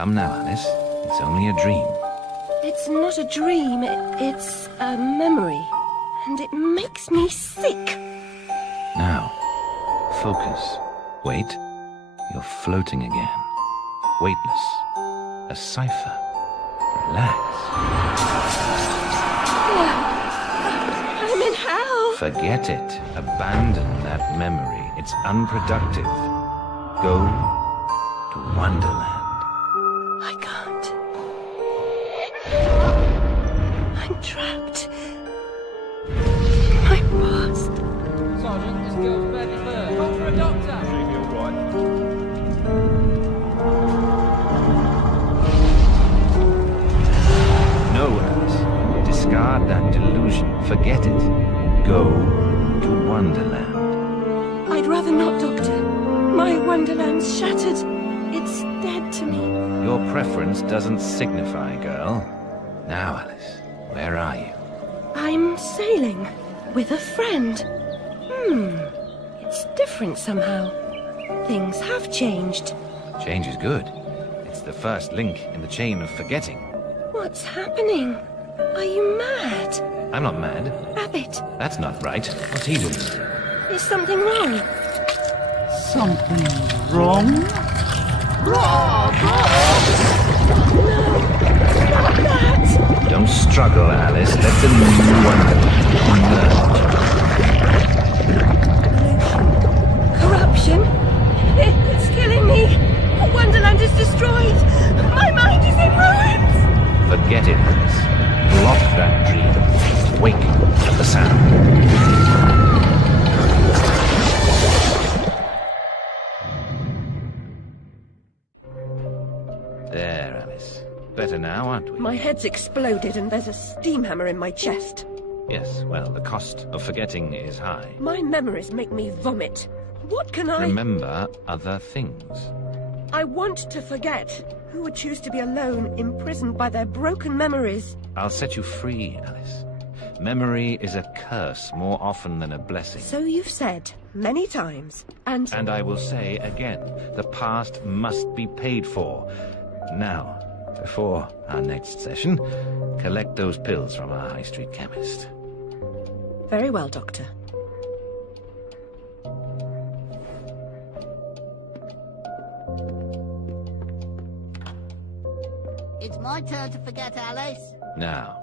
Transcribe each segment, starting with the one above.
Come now, Alice. It's only a dream. It's not a dream, it's a memory. And it makes me sick. Now, focus. Wait. You're floating again. Weightless. A cipher. Relax. I'm in hell. Forget it. Abandon that memory. It's unproductive. Go to Wonderland. I can't. I'm trapped. My past. Sergeant, this girl's badly hurt. Call for a doctor. She'll be all right. No, Alice. Discard that delusion. Forget it. Go to Wonderland. I'd rather not, Doctor. My Wonderland's shattered. It's dead to me. Your preference doesn't signify, girl. Now, Alice, where are you? I'm sailing with a friend. It's different somehow. Things have changed. Change is good. It's the first link in the chain of forgetting. What's happening? Are you mad? I'm not mad. Rabbit, That's not right. What's he doing? is something wrong? Something wrong? Not that! Don't struggle, Alice. Let the new Wonderland emerge. Corruption? It's killing me. Wonderland is destroyed. My mind is in ruins. Forget it, Alice. Block that dream. Wake at the sound. There, Alice. Better now, aren't we? My head's exploded and there's a steam hammer in my chest. Yes, well, the cost of forgetting is high. My memories make me vomit. What can I... Remember other things. I want to forget. Who would choose to be alone, imprisoned by their broken memories? I'll set you free, Alice. Memory is a curse more often than a blessing. So you've said many times, and... And I will say again, the past must be paid for. Now, before our next session, collect those pills from our high street chemist. Very well, Doctor. It's my turn to forget, Alice. Now,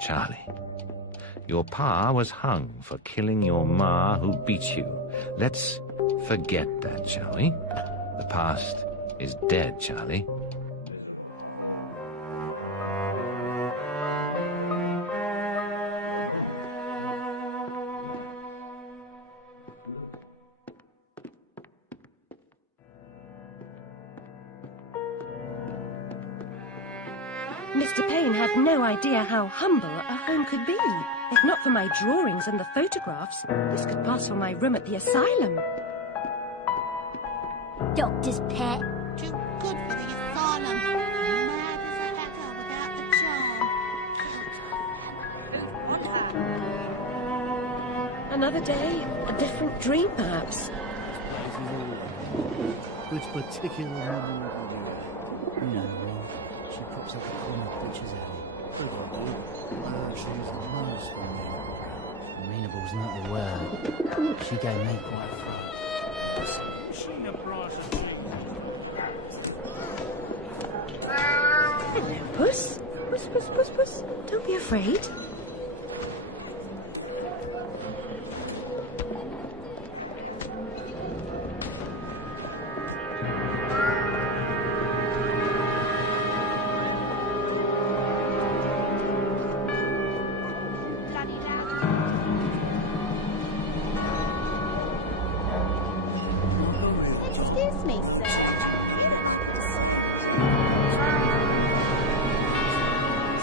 Charlie. Your pa was hung for killing your ma who beat you. Let's forget that, shall we? The past is dead, Charlie. Mr. Payne had no idea how humble a home could be. If not for my drawings and the photographs, this could pass for my room at the asylum. Doctor's pet. Too good for the asylum. Mad as a hatter without the charm. Another day, a different dream, perhaps. Which particular memory did you have? You know, she pops up the comic pictures at it. Look, I do. She's the most amenable. Amenable's not the word. She gave me quite a fright. Hello, Puss. Puss, puss, puss, puss. Don't be afraid. Excuse me, sir.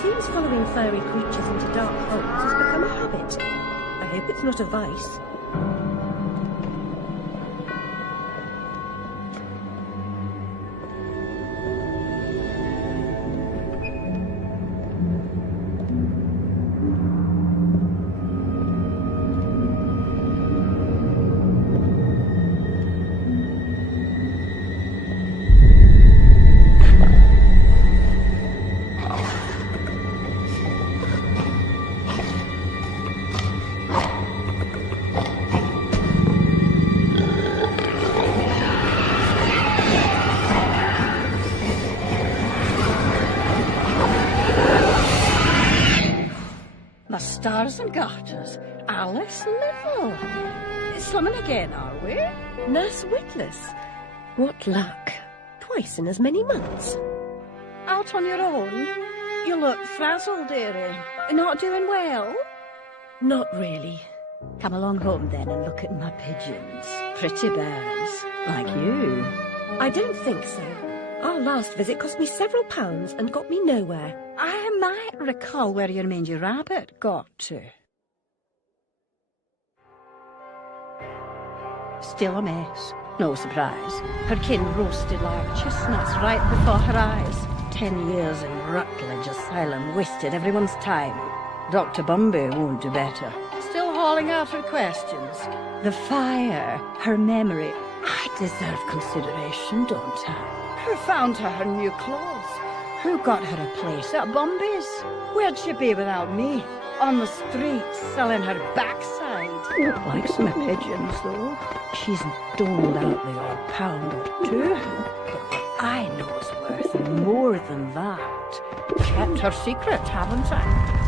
Seems following furry creatures into dark holes has become a habit. I hope it's not a vice. Stars and garters. Alice Little. Slumming again, are we? Nurse Witless. What luck. Twice in as many months. Out on your own? You look frazzled, dearie. Not doing well? Not really. Come along home then and look at my pigeons. Pretty birds, like you. I don't think so. Our last visit cost me several pounds and got me nowhere. I might recall where your mangy rabbit got to. Still a mess. No surprise. Her kin roasted like chestnuts right before her eyes. 10 years in Rutledge Asylum wasted everyone's time. Dr. Bumby won't do better. Still hauling out her questions. The fire, her memory. I deserve consideration, don't I? Who found her new clothes? Who got her a place at Bumby's? Where'd she be without me? On the streets, selling her backside. Likes my pigeons, though. She's doled out the odd pound or two. But what I know is worth more than that. Kept her secret, haven't I?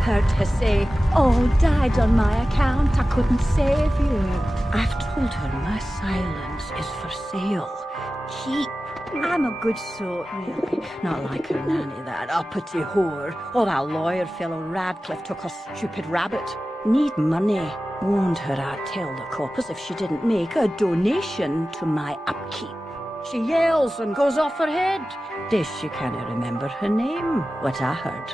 Heard her say, all died on my account, I couldn't save you. I've told her my silence is for sale. Keep. I'm a good sort, really. Not like her nanny, that uppity whore, or that lawyer fellow Radcliffe took a stupid rabbit. Need money. Warned her I'd tell the coppers if she didn't make a donation to my upkeep. She yells and goes off her head. Days she can't remember her name, what I heard.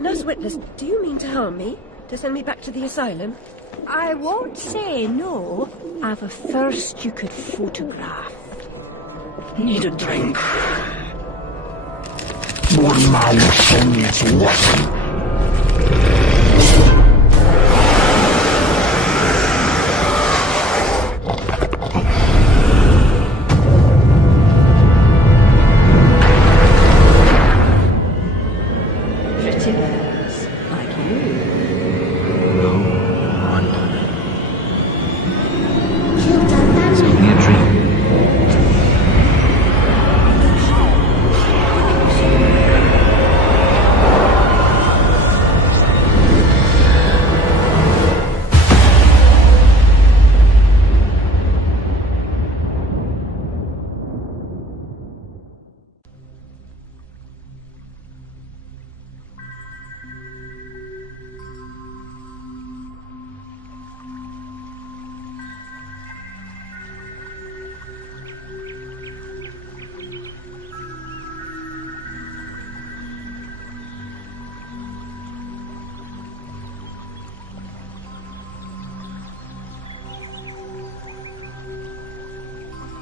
Nurse Witless, do you mean to harm me? To send me back to the asylum? I won't say no. I've a thirst you could photograph. Need a drink. More mountains what? Pretty birds, like you. It's only a dream.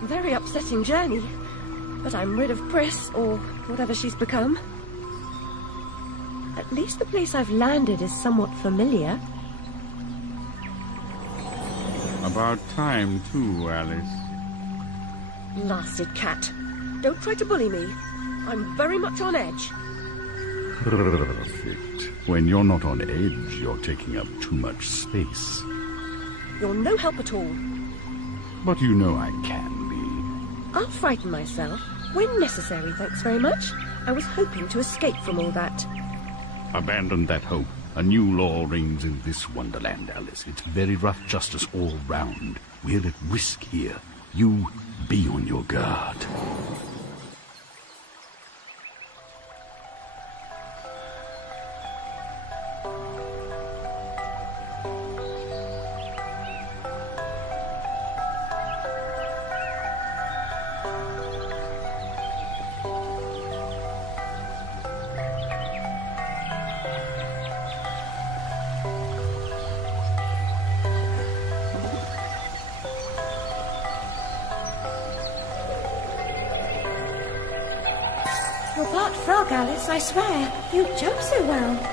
Very upsetting journey. But I'm rid of Pris, or whatever she's become. At least the place I've landed is somewhat familiar. About time, too, Alice. Blasted cat. Don't try to bully me. I'm very much on edge. Perfect. When you're not on edge, you're taking up too much space. You're no help at all. But you know I can be. I'll frighten myself. When necessary, thanks very much. I was hoping to escape from all that. Abandon that hope. A new law reigns in this wonderland, Alice. It's very rough justice all round. We're at risk here. You be on your guard. You're part frog, Alice, I swear. You jump so well.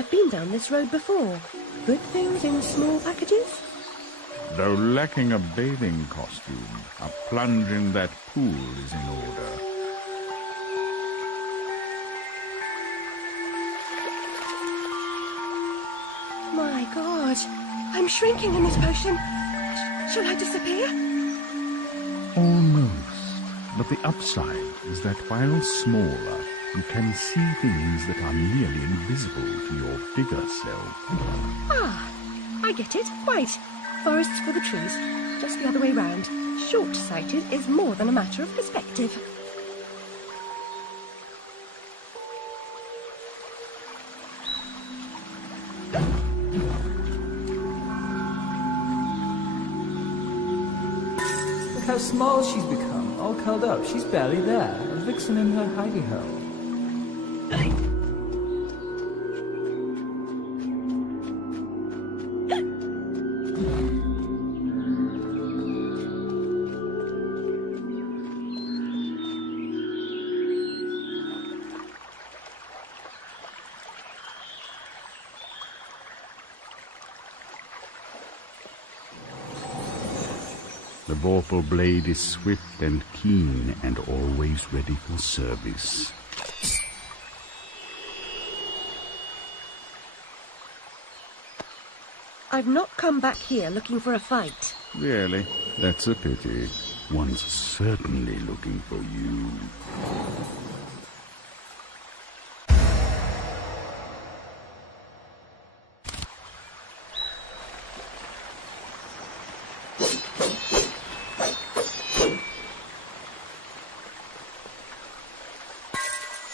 I've been down this road before. Good things in small packages? Though lacking a bathing costume, a plunge in that pool is in order. My God, I'm shrinking in this potion. Shall I disappear? Almost. But the upside is that while smaller, you can see things that are nearly invisible to your bigger self. Ah, I get it. Right. Forests for the trees. Just the other way round. Short-sighted is more than a matter of perspective. Look how small she's become, all curled up. She's barely there. A vixen in her hidey-hole. The vorpal blade is swift and keen and always ready for service. I've not come back here looking for a fight. Really? That's a pity. One's certainly looking for you.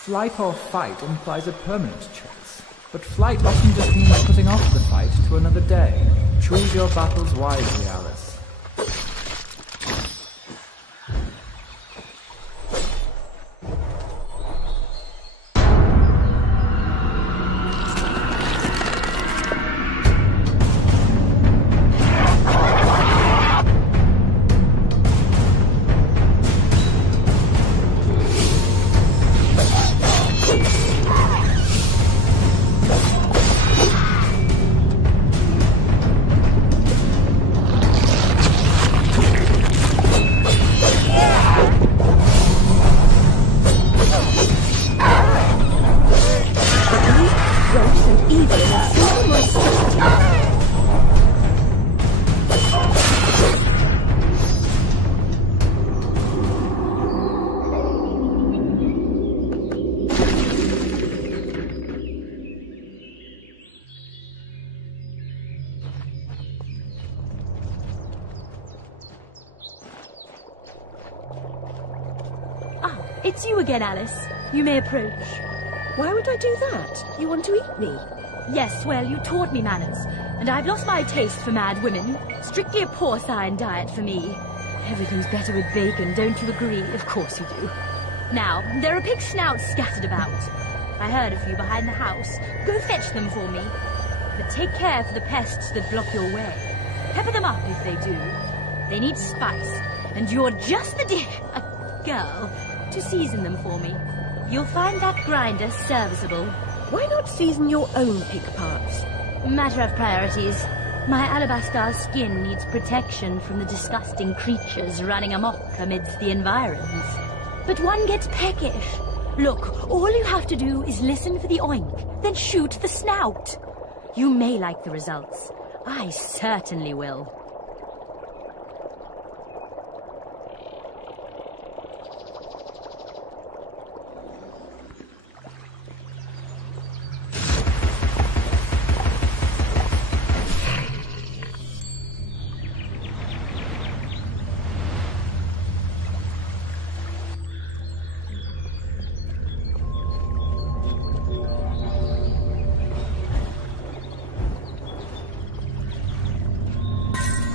Flight or fight implies a permanent choice, but flight often just means putting off the fight to another day. Choose your battles wisely, Alice. It's you again, Alice. You may approach. Why would I do that? You want to eat me? Yes, well, you taught me manners, and I've lost my taste for mad women. Strictly a porcine diet for me. Everything's better with bacon, don't you agree? Of course you do. Now, there are pig snouts scattered about. I heard a few behind the house. Go fetch them for me. But take care for the pests that block your way. Pepper them up if they do. They need spice, and you're just the girl to season them for me. You'll find that grinder serviceable. Why not season your own pig parts? Matter of priorities. My alabaster skin needs protection from the disgusting creatures running amok amidst the environs. But one gets peckish. Look, all you have to do is listen for the oink, then shoot the snout. You may like the results. I certainly will.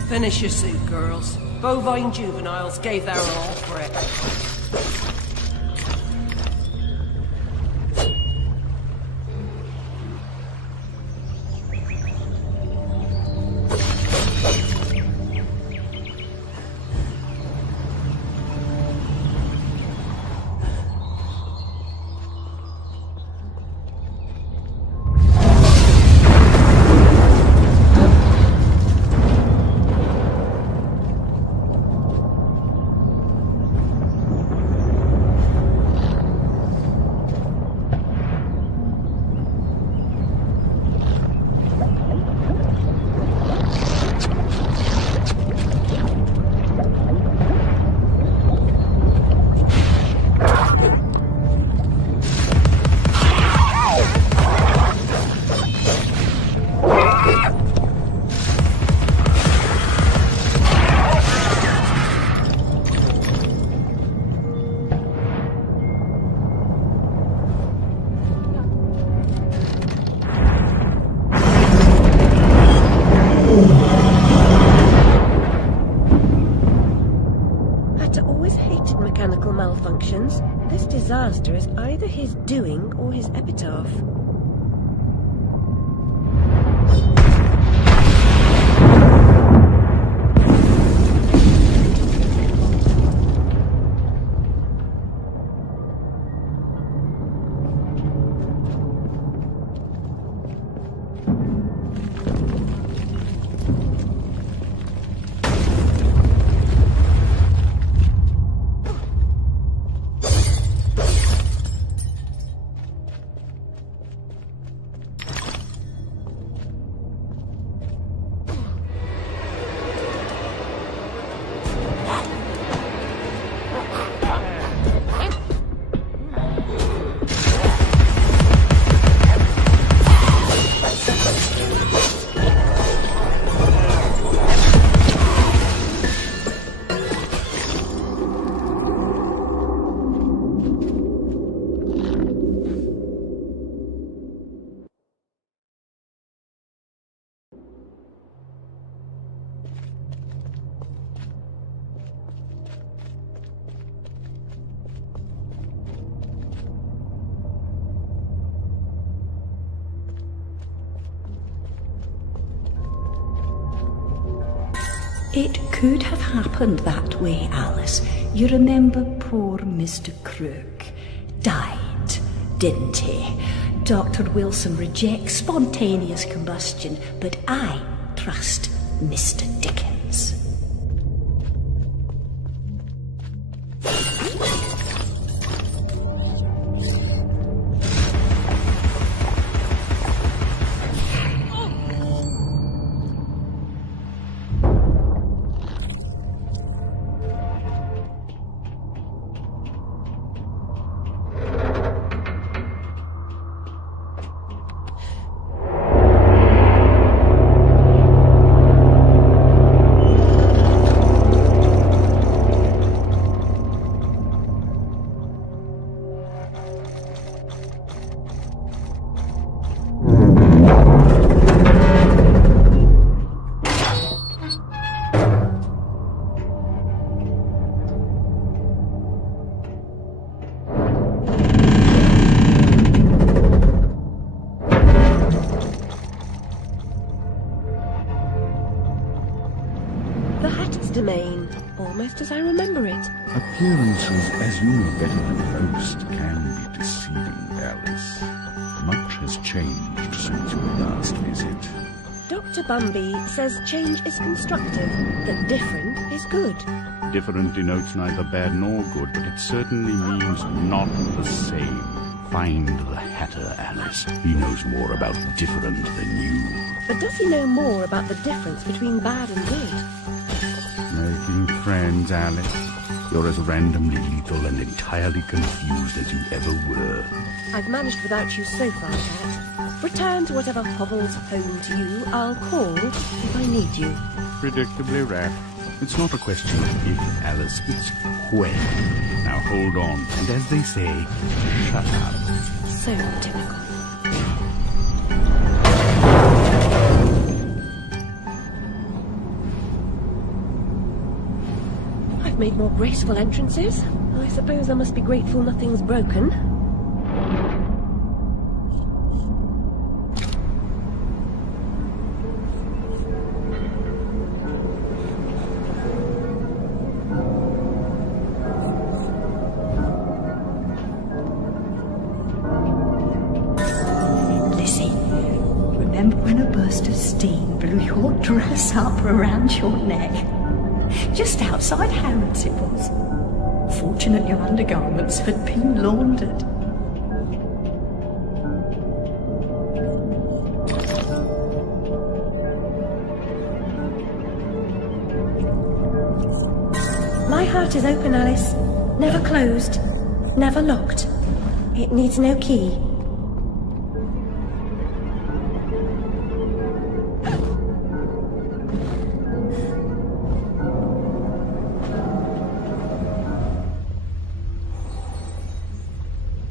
Finish your suit, girls. Bovine juveniles gave their all for it. functions, this disaster is either his doing or his epitaph. It could have happened that way, Alice. You remember poor Mr. Crook died, didn't he? Dr. Wilson rejects spontaneous combustion, but I trust Mr. Dickens. Domain, almost as I remember it. Appearances, as you know better than most, can be deceiving, Alice. Much has changed since your last visit. Dr. Bumby says change is constructive, that different is good. Different denotes neither bad nor good, but it certainly means not the same. Find the Hatter, Alice. He knows more about different than you. But does he know more about the difference between bad and good? Making friends, Alice. You're as randomly lethal and entirely confused as you ever were. I've managed without you so far, Cat. Return to whatever hovels home to you. I'll call if I need you. Predictably rap. It's not a question of if, Alice. It's when. Now hold on, and as they say, shut up. So typical. I've made more graceful entrances. I suppose I must be grateful nothing's broken. Remember when a burst of steam blew your dress up around your neck? Just outside Harrods it was. Fortunate your undergarments had been laundered. My heart is open, Alice. Never closed. Never locked. It needs no key.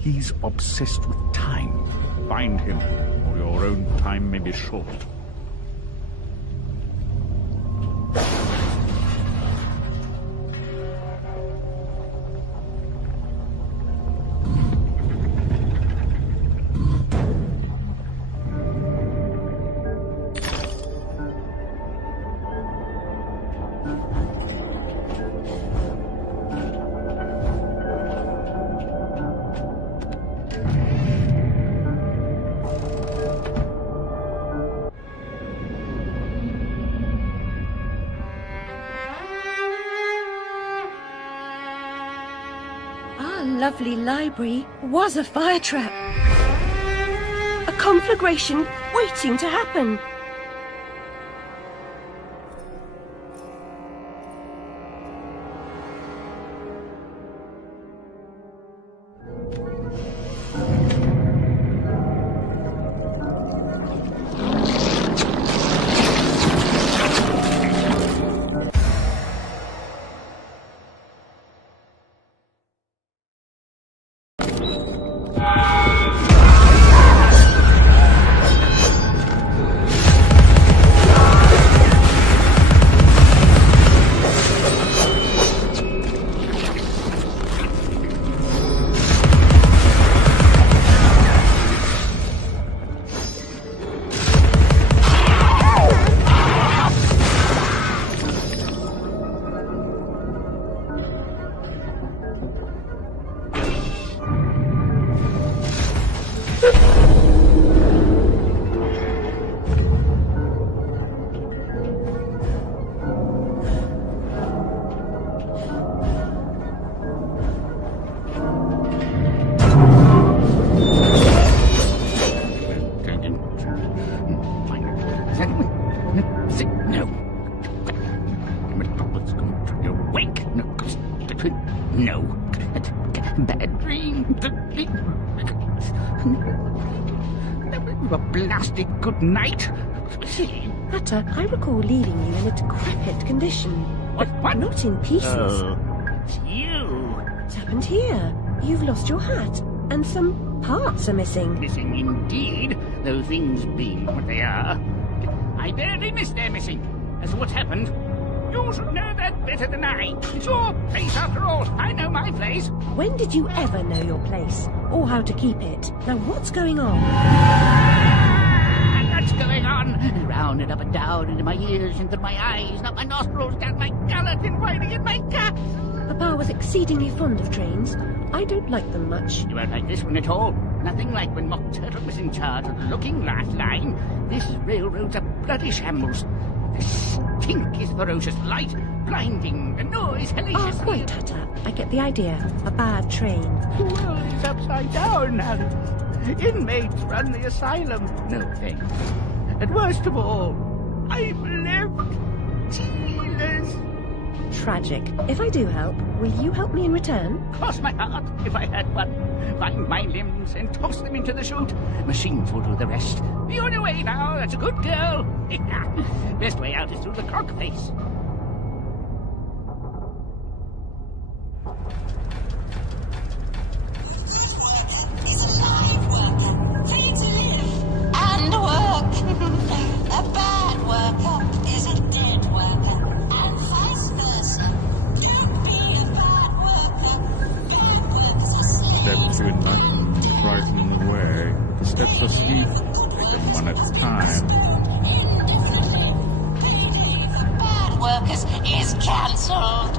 He's obsessed with time. Find him, or your own time may be short. Our lovely library was a fire trap. A conflagration waiting to happen. No. Bad dream. A blasted good night. Hatter, I recall leaving you in a decrepit condition. What? Not in pieces. Oh, it's you. What's happened here? You've lost your hat, and some parts are missing. Missing indeed, though things being what they are. I barely missed their missing. As to what's happened, you should know that better than I. It's your place after all. I know my place. When did you ever know your place? Or how to keep it? Now what's going on? What's going on? Round and up and down, into my ears, into my eyes, up my nostrils, down my gullet, and riding in my guts. Papa was exceedingly fond of trains. I don't like them much. You won't like this one at all. Nothing like when Mock Turtle was in charge of the looking glass line. This railroad's a bloody shambles. The stink is ferocious, light, blinding, the noise hellacious. Ah, quite, Hatter. I get the idea. A bad train. The world is upside down now. Inmates run the asylum. No thanks. And worst of all, I'm left tearless. Tragic. If I do help, will you help me in return? Cross my heart, if I had one. Bind my limbs and toss them into the chute. Machines will do the rest. You're on your way now, that's a good girl. Best way out is through the clock face. Is a live worker, free to live and work. A bad worker is a dead worker, and vice versa. Don't be a bad worker. Good workers are Step to enlightenment, frighten away. The steps are steep. Take them one at a time. bad workers is cancelled.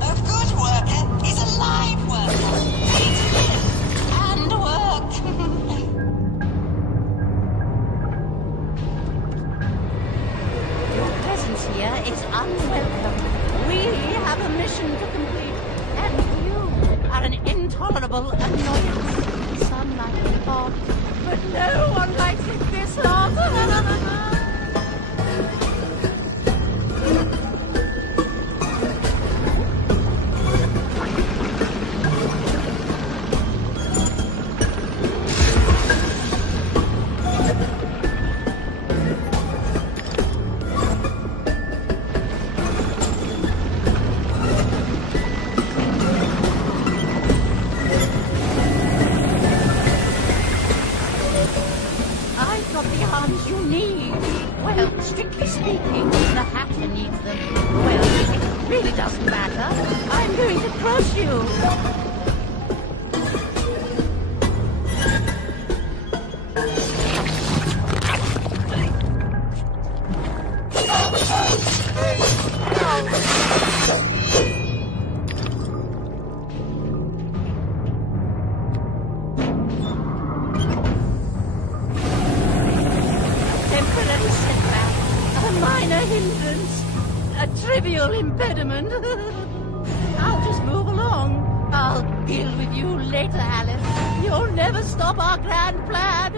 A good worker is a live worker, free to live and work. Your presence here is unwelcome. We have a mission to complete, and you are an intolerable annoyance. Some like it hot, but no one likes it this hot. Strictly speaking, the Hatter needs them. Well, it really doesn't matter. I'm going to crush you. Temporary setback, a minor hindrance, a trivial impediment. I'll just move along. I'll give traitor, Alice. You'll never stop our grand plan.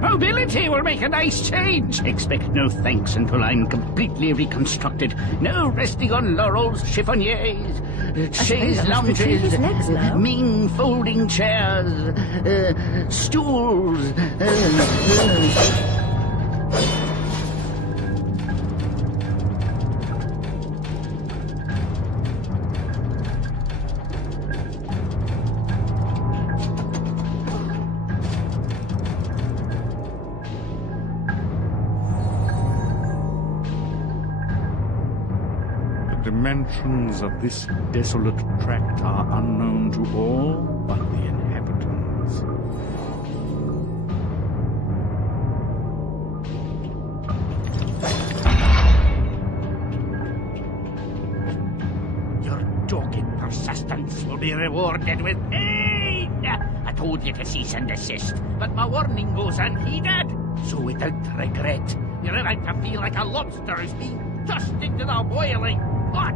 Mobility will make a nice change. Expect no thanks until I'm completely reconstructed. No resting on laurels, chiffoniers, chaise lounges, mean folding chairs, stools. The dimensions of this desolate tract are unknown to all but the inhabitants. Your dogged persistence will be rewarded with pain. I told you to cease and desist, but my warning goes unheeded. So without regret, you're about to feel like a lobster who's being tossed into the boiling pot.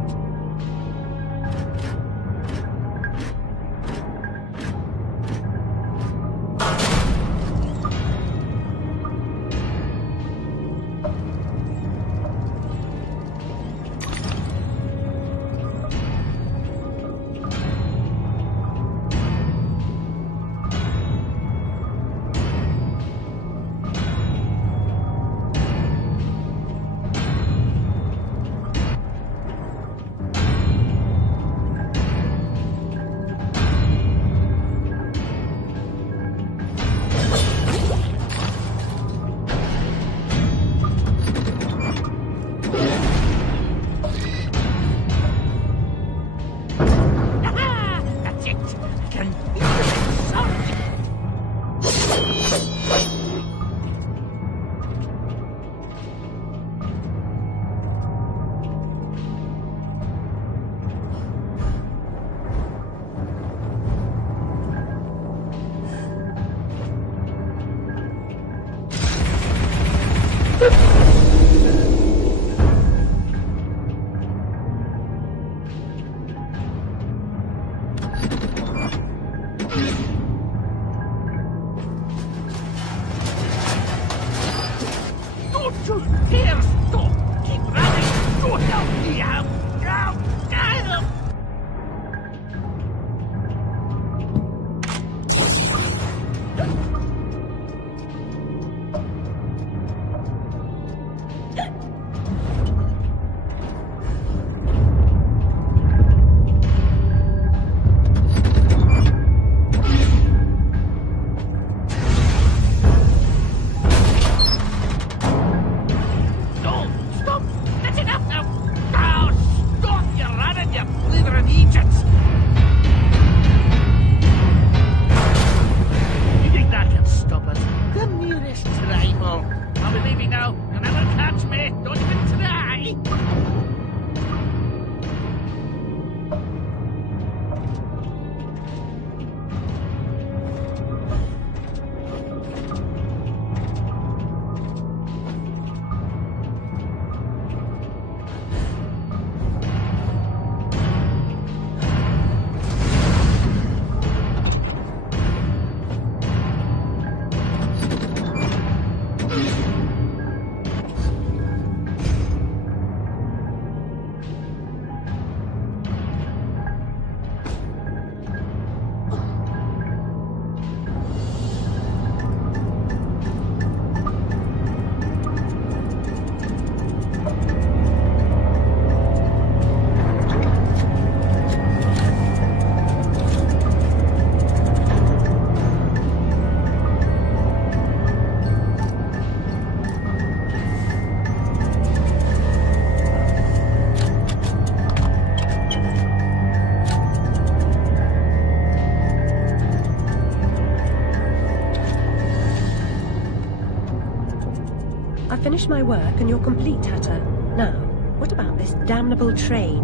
I've finished my work and you're complete, Hatter. Now, what about this damnable train.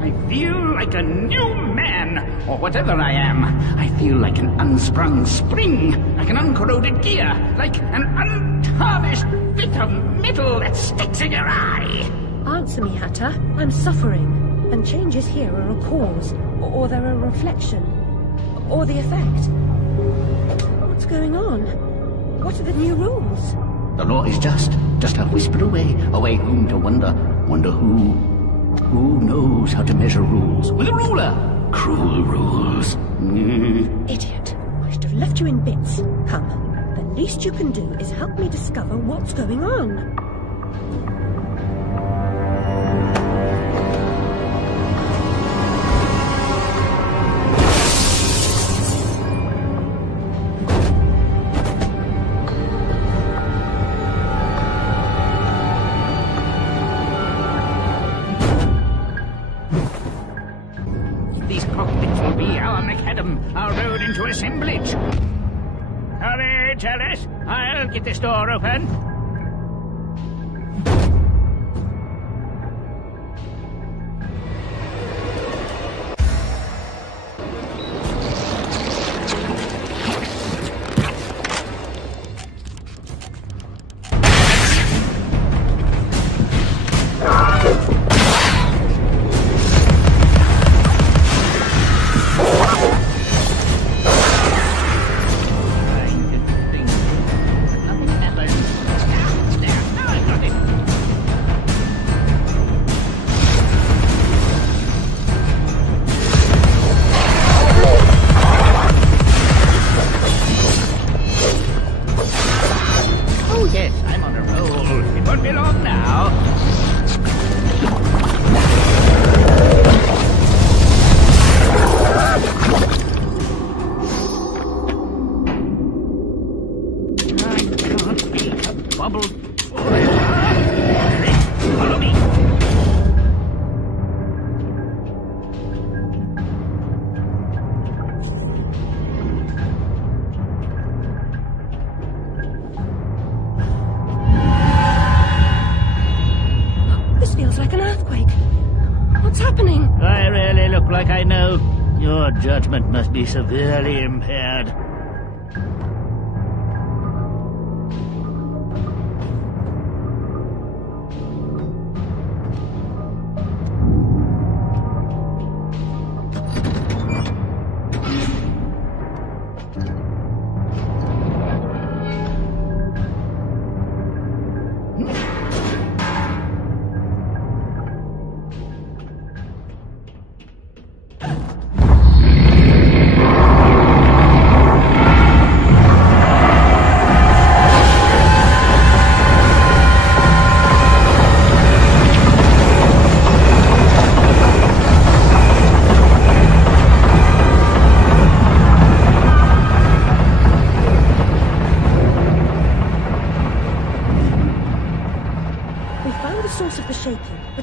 I feel like a new man, or whatever I am. I feel like an unsprung spring, like an uncorroded gear, like an untarnished bit of metal that sticks in your eye. Answer me, Hatter. I'm suffering, and changes here are a cause, or they're a reflection, or the effect. What's going on? What are the new rules? The law is just a whisper away home to wonder who knows how to measure rules with a ruler. Cruel rules. Idiot. I should have left you in bits. Come, the least you can do is help me discover what's going on. Our road into assemblage. Courage, Alice. I'll get this door open. Your judgment must be severely impaired.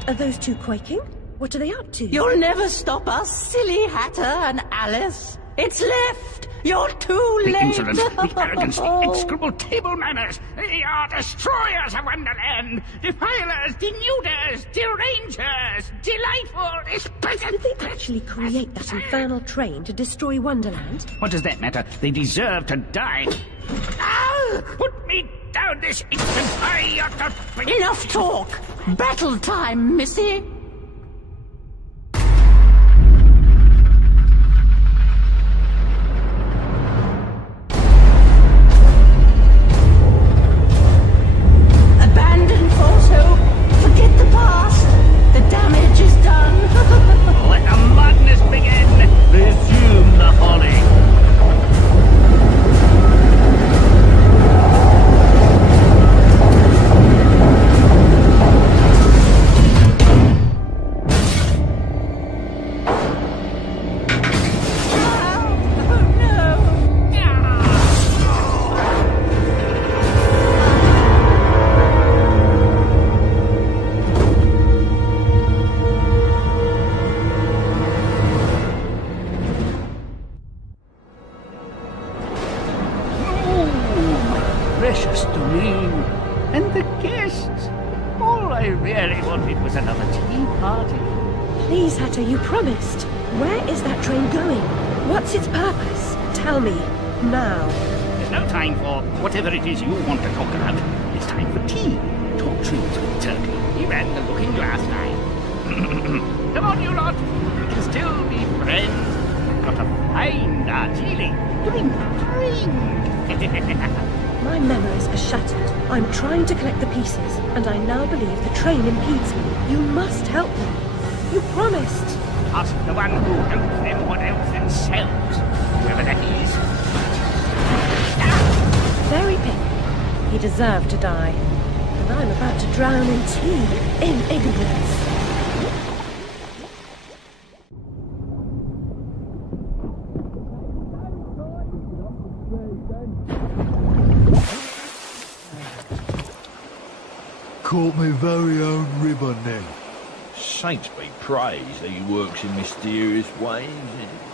Are those two quaking? What are they up to? You'll never stop us, silly Hatter and Alice. It's left. You're too late. The insolence, the arrogance, the execrable table manners. They are destroyers of Wonderland. Defilers, denuders, derangers. Delightful, exquisite. Did they actually create that infernal train to destroy Wonderland? What does that matter? They deserve to die. Ah! Put me down this instant. I ought to... Enough talk. Battle time, missy. Abandon Forso. Forget the past. The damage is done. Let the madness begin. Resume the folly. I really wanted was another tea party. Please, Hatter, you promised. Where is that train going? What's its purpose? Tell me, now. There's no time for whatever it is you want to talk about. It's time for tea. Talk truths with Turkey. He ran the looking glass line. Come on, you lot. We can still be friends. I've got a fine Darjeeling. Drink. My memories are shattered. I'm trying to collect the pieces, and I now believe the train impedes me. You must help me. You promised. Ask the one who helps them what else themselves. Whoever that is. Very Pink. He deserved to die. And I'm about to drown in tea, in ignorance. Caught my very own ribbon then. Saints be praised that he works in mysterious ways.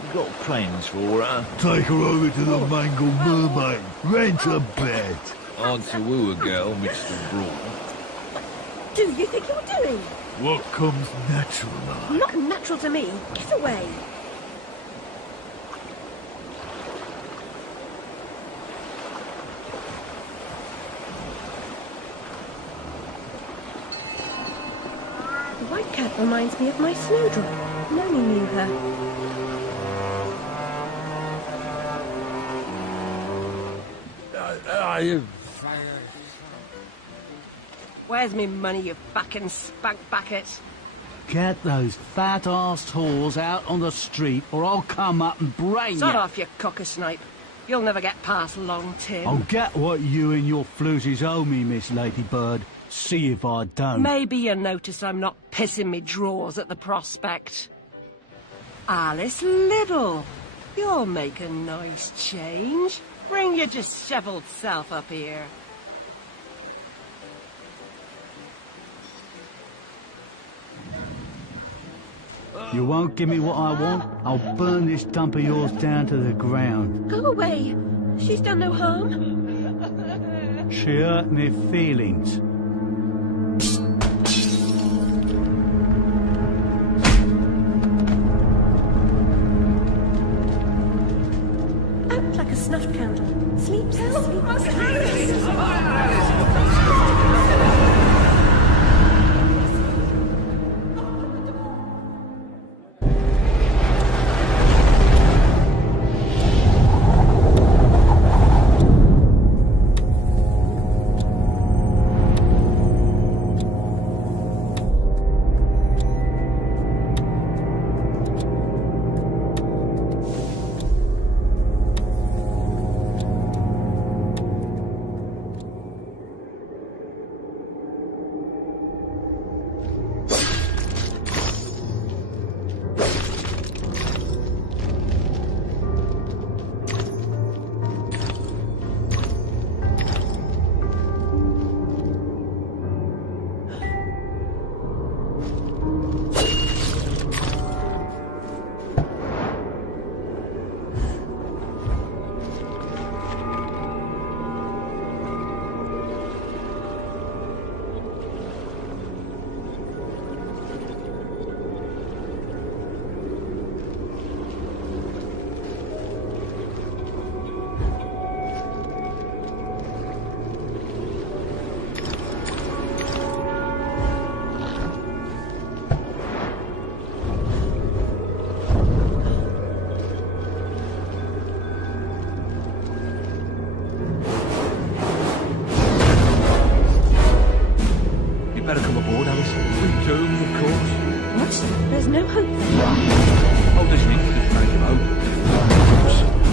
You got plans for her? Take her over to the Mangled Mermaid. Rent a bed. Answer woo a girl, Mr. Braun. Do you think you're doing? What comes natural, like? Not natural to me. Get away. The white cat reminds me of my snowdrop. Nanny knew her. Where's me money, you fucking spunk bucket? Get those fat-arsed whores out on the street, or I'll come up and brain you. Sod off, you cocker-snipe. You'll never get past Long Tim. I'll get what you and your floozies owe me, Miss Ladybird. See if I don't. Maybe you noticed I'm not pissing me drawers at the prospect. Alice Liddell, you'll make a nice change. Bring your dishevelled self up here. You won't give me what I want? I'll burn this dump of yours down to the ground. Go away. She's done no harm. She hurt me feelings. Out like a snuffed candle. Sleep, sleep, Better come aboard, Alice. We do, of course. What? There's no hope. Oh, this thing is very low.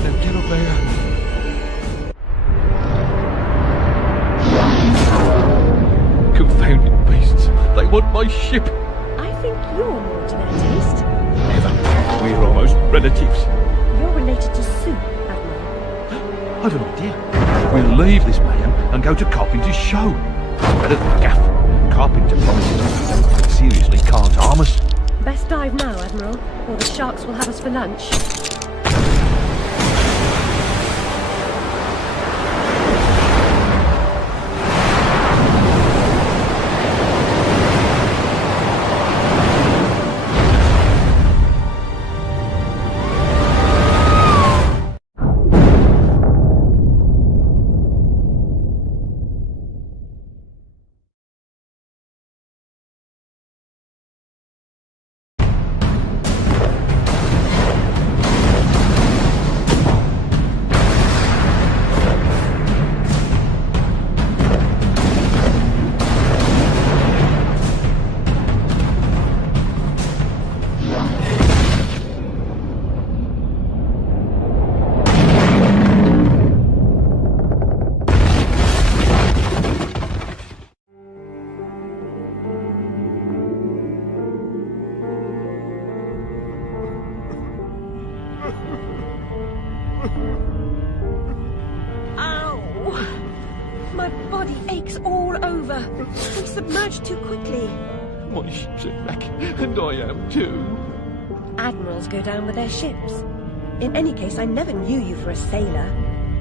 Now get up there. Confounded beasts. They want my ship. I think you're more to their taste. Never. We're almost relatives. You're related to Sue, Admiral. I've an idea. We'll leave this man and go to Carpenter's show. Better than Gaff. Carpenter promises they seriously can't harm us. Best dive now, Admiral, or the sharks will have us for lunch. charged too quickly. My ship's a wreck, and I am too. Admirals go down with their ships. In any case, I never knew you for a sailor.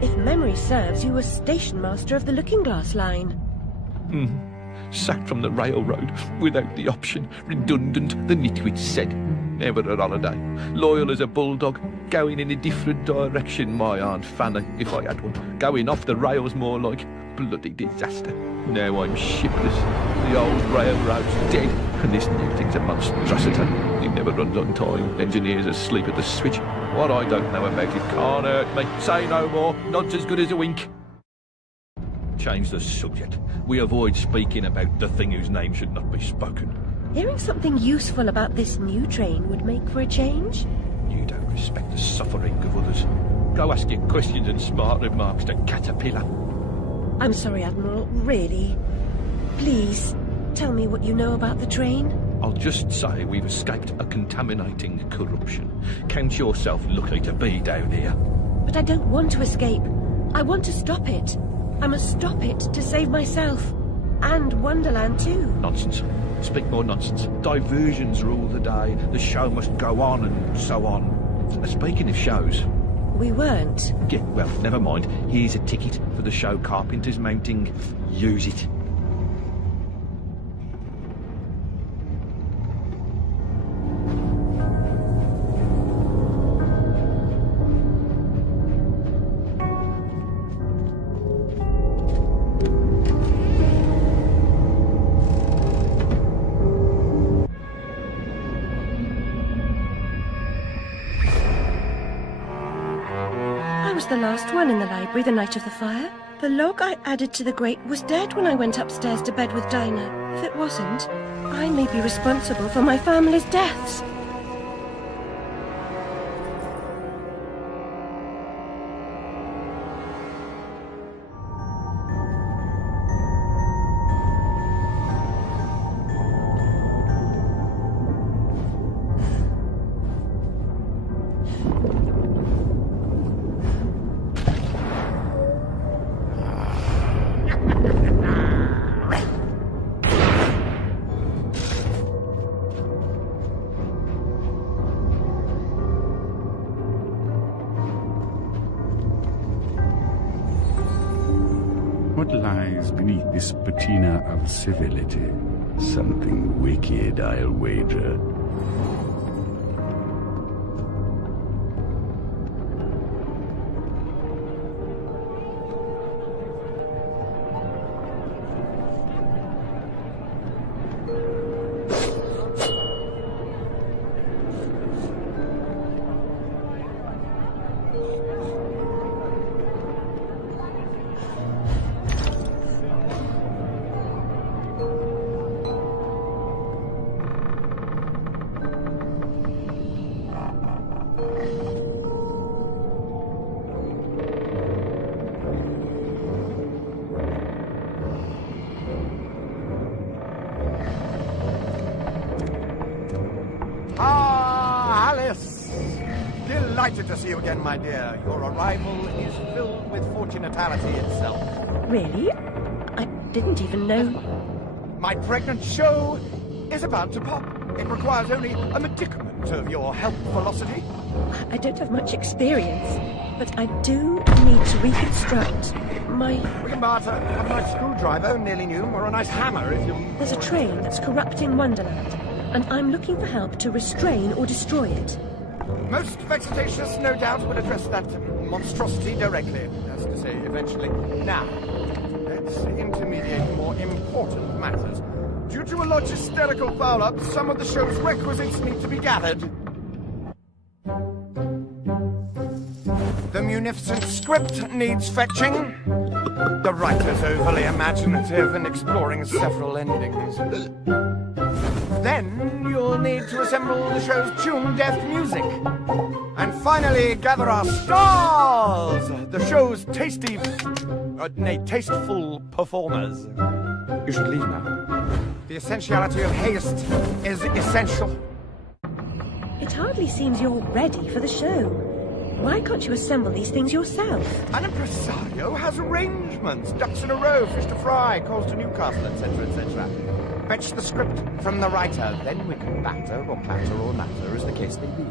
If memory serves, you were station master of the Looking Glass line. Sacked from the railroad without the option. Redundant, the nitwit said. Never a holiday. Loyal as a bulldog. Going in a different direction, my Aunt Fanny, if I had one. Going off the rails more like. Bloody disaster. Now I'm shipless. The old railroad's dead, and this new thing's a monstrosity. It never runs on time. Engineers asleep at the switch. What I don't know about it can't hurt me. Say no more. Nod's as good as a wink. Change the subject. We avoid speaking about the thing whose name should not be spoken. Hearing something useful about this new train would make for a change. You don't respect the suffering of others. Go ask your questions and smart remarks to Caterpillar. I'm sorry, Admiral, really. Please, tell me what you know about the train. I'll just say we've escaped a contaminating corruption. Count yourself lucky to be down here. But I don't want to escape. I want to stop it. I must stop it to save myself. And Wonderland too. Nonsense. Speak more nonsense. Diversions rule the day. The show must go on and so on. Speaking of shows... We weren't. Yeah, well, never mind. Here's a ticket for the show Carpenter's mounting. Use it. The last one in the library the night of the fire. The log I added to the grate was dead when I went upstairs to bed with Dinah. If it wasn't, I may be responsible for my family's deaths. What lies beneath this patina of civility? Something wicked, I'll wager. Delighted to see you again, my dear. Your arrival is filled with fortunatality itself. Really? I didn't even know. My pregnant show is about to pop. It requires only a medicament of your health velocity. I don't have much experience, but I do need to reconstruct my... We can barter a nice screwdriver, nearly new, or a nice hammer if you... There's a train that's corrupting Wonderland, and I'm looking for help to restrain or destroy it. Most vexatious, no doubt, will address that monstrosity directly. That's to say, eventually. Now, let's intermediate more important matters. Due to a logisterical foul-up, some of the show's requisites need to be gathered. The munificent script needs fetching. The writer's overly imaginative and exploring several endings. Then you'll need to assemble the show's tune-deaf music. And finally, gather our stars! The show's tasteful performers. You should leave now. The essentiality of haste is essential. It hardly seems you're ready for the show. Why can't you assemble these things yourself? An impresario has arrangements. Ducks in a row, fish to fry, calls to Newcastle, etc., etc. Fetch the script from the writer, then we can batter or matter or natter as the case may be.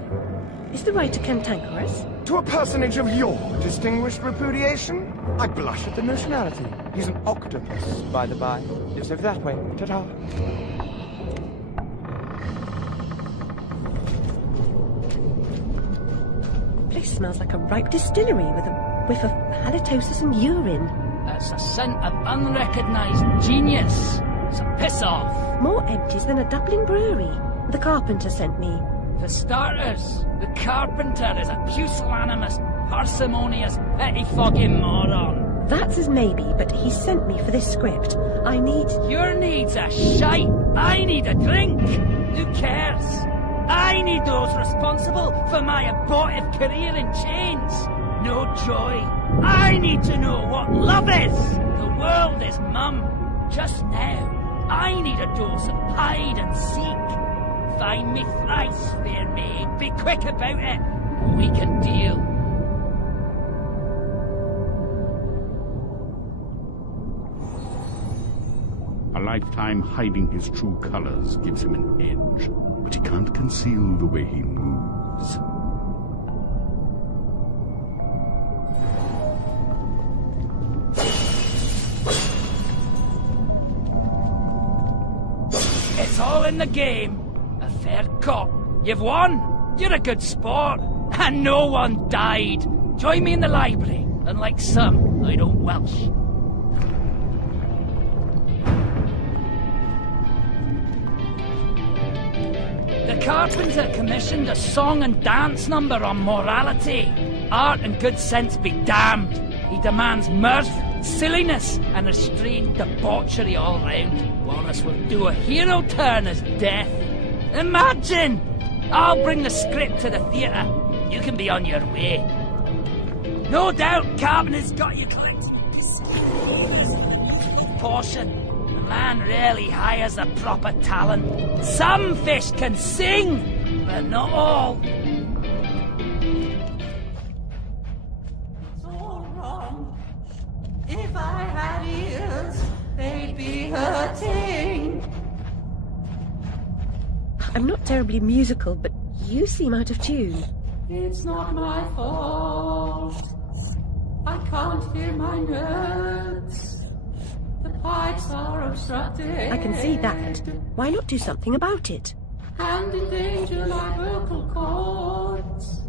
Is the writer cantankerous? To a personage of your distinguished repudiation, I blush at the nationality. He's an octopus, by the by. Lives over that way. Ta-ta. The place smells like a ripe distillery with a whiff of halitosis and urine. That's a scent of unrecognised genius. So piss off. More empties than a Dublin brewery. The carpenter sent me. For starters, the carpenter is a pusillanimous, parsimonious, pettifogging moron. That's as maybe, but he sent me for this script. I need... Your needs are shite. I need a drink. Who cares? I need those responsible for my abortive career in chains. No joy. I need to know what love is. The world is mum. Just now, I need a dose of hide and seek. Find me thrice, fair maid. Be quick about it, or we can deal. A lifetime hiding his true colors gives him an edge, but he can't conceal the way he moves. It's all in the game. A fair cop. You've won. You're a good sport. And no one died. Join me in the library. Unlike some, I don't welsh. The carpenter commissioned a song and dance number on morality. Art and good sense be damned. He demands mirth, silliness, and restrained debauchery all round. Wallace will do a hero turn as death. Imagine! I'll bring the script to the theatre. You can be on your way. No doubt Carbon has got you collecting portion. The man rarely hires the proper talent. Some fish can sing, but not all. It's all wrong. If I had ears, they'd be hurting. I'm not terribly musical, but you seem out of tune. It's not my fault. I can't hear my notes. The pipes are obstructed. I can see that. Why not do something about it? And endanger my vocal cords.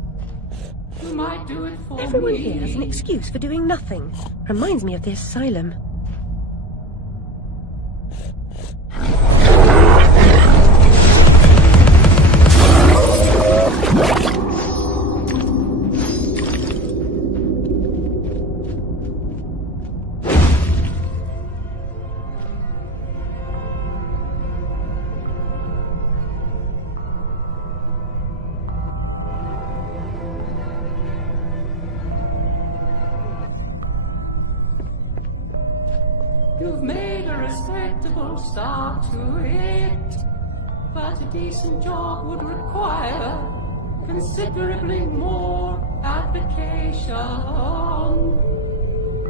You might do it for Everyone me. here has an excuse for doing nothing. Reminds me of the asylum. You've made a respectable start to it, but a decent job would require considerably more application.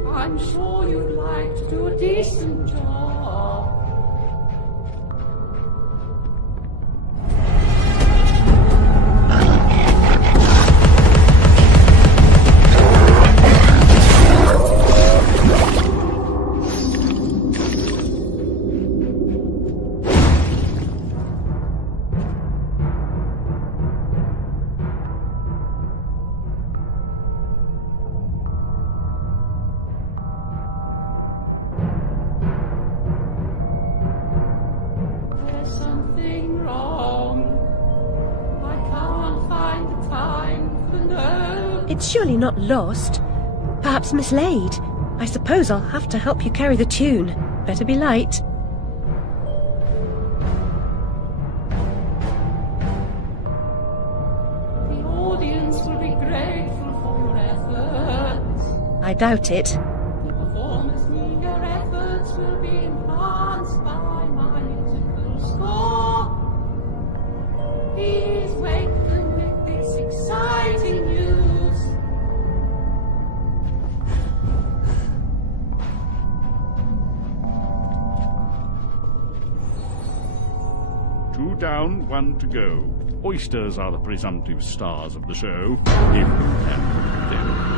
I'm sure you'd like to do a decent job. It's surely not lost. Perhaps mislaid. I suppose I'll have to help you carry the tune. Better be light. The audience will be grateful for your efforts. I doubt it. The performers' meager efforts will be enhanced by my musical score. Please wake them with this exciting news. 2 down, 1 to go. Oysters are the presumptive stars of the show, if you can predict them.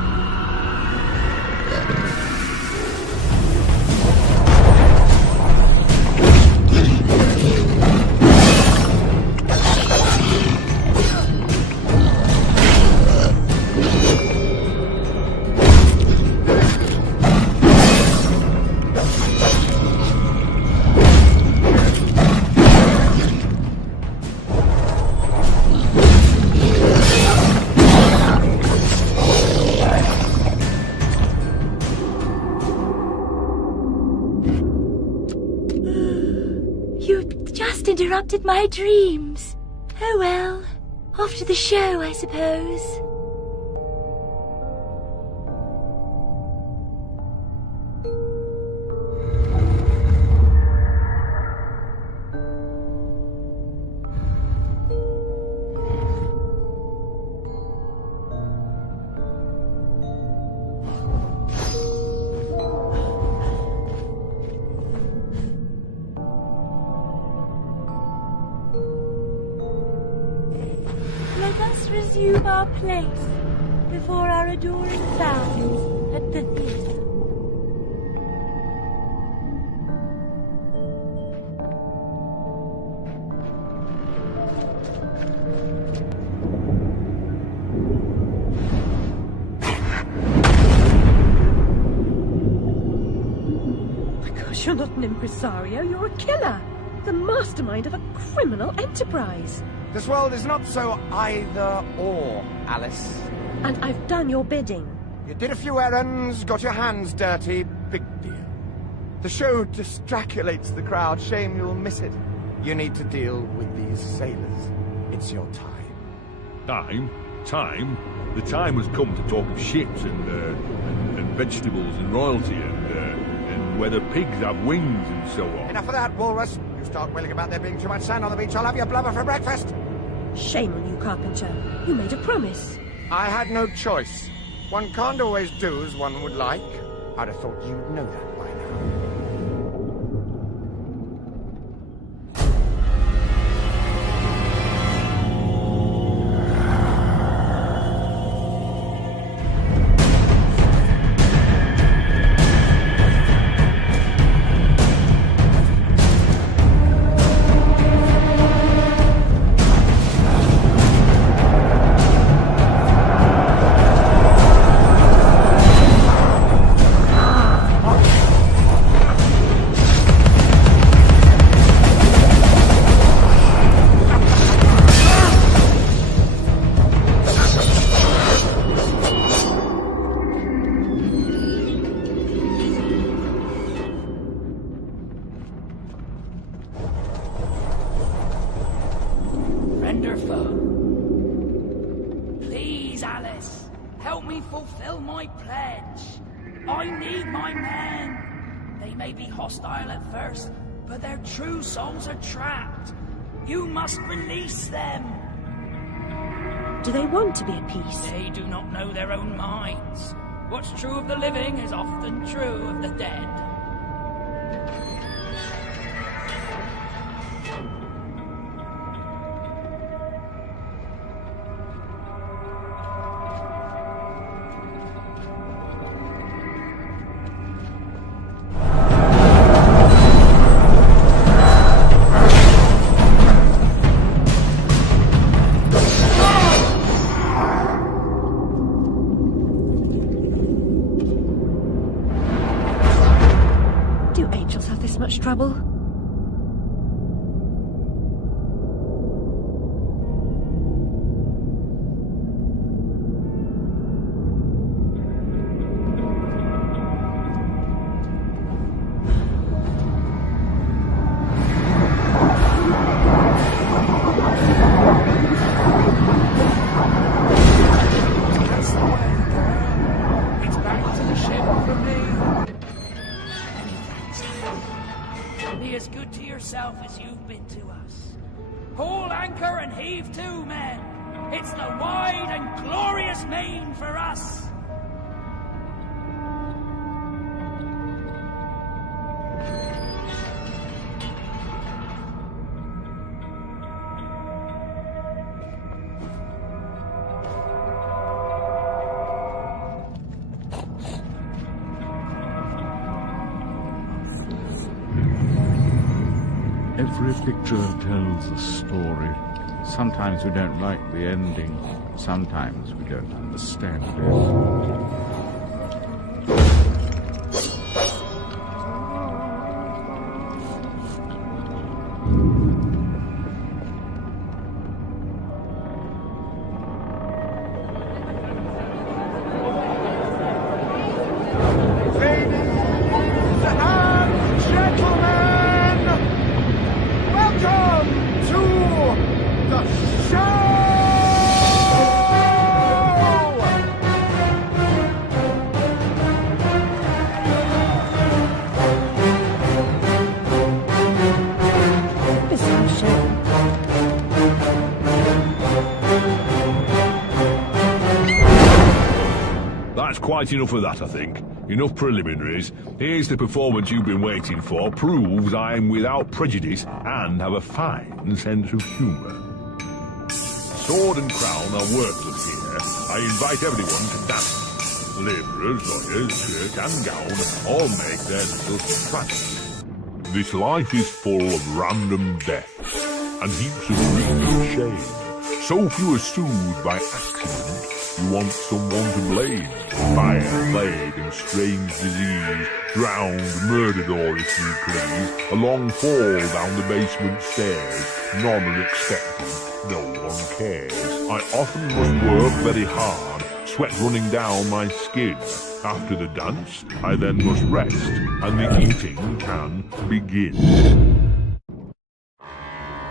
Interrupted my dreams. Oh well, off to the show, I suppose. Resume our place before our adoring fans at the theatre. My gosh, you're not an impresario, you're a killer. The mastermind of a criminal enterprise. This world is not so either-or, Alice. And I've done your bidding. You did a few errands, got your hands dirty, big deal. The show distraculates the crowd, shame you'll miss it. You need to deal with these sailors. It's your time. Time? Time? The time has come to talk of ships and vegetables and royalty and whether pigs have wings and so on. Enough of that, Walrus. You start wailing about there being too much sand on the beach, I'll have your blubber for breakfast. Shame on you, Carpenter. You made a promise. I had no choice. One can't always do as one would like. I'd have thought you'd know that by now. Please, Alice, help me fulfill my pledge. I need my men. They may be hostile at first, but their true souls are trapped. You must release them. Do they want to be at peace? They do not know their own minds. What's true of the living is often true of the dead. Much trouble? That's the way, girl. It's back to the ship for me. Be as good to yourself as you've been to us. Haul anchor and heave to, men. It's the wide and glorious main for us. Every picture tells a story. Sometimes we don't like the ending. Sometimes we don't understand it. Quite enough of that, I think. Enough preliminaries. Here's the performance you've been waiting for. Proves I'm without prejudice and have a fine sense of humour. Sword and crown are worthless here. I invite everyone to dance. Labourers, lawyers, shirt and gown all make their little strategy. This life is full of random deaths and heaps of grief and shame. So few are soothed by accident. You want someone to blame. Fire, plague, and strange disease. Drowned, murdered, or if you please. A long fall down the basement stairs. None are expected. No one cares. I often must work very hard. Sweat running down my skin. After the dance, I then must rest. And the eating can begin.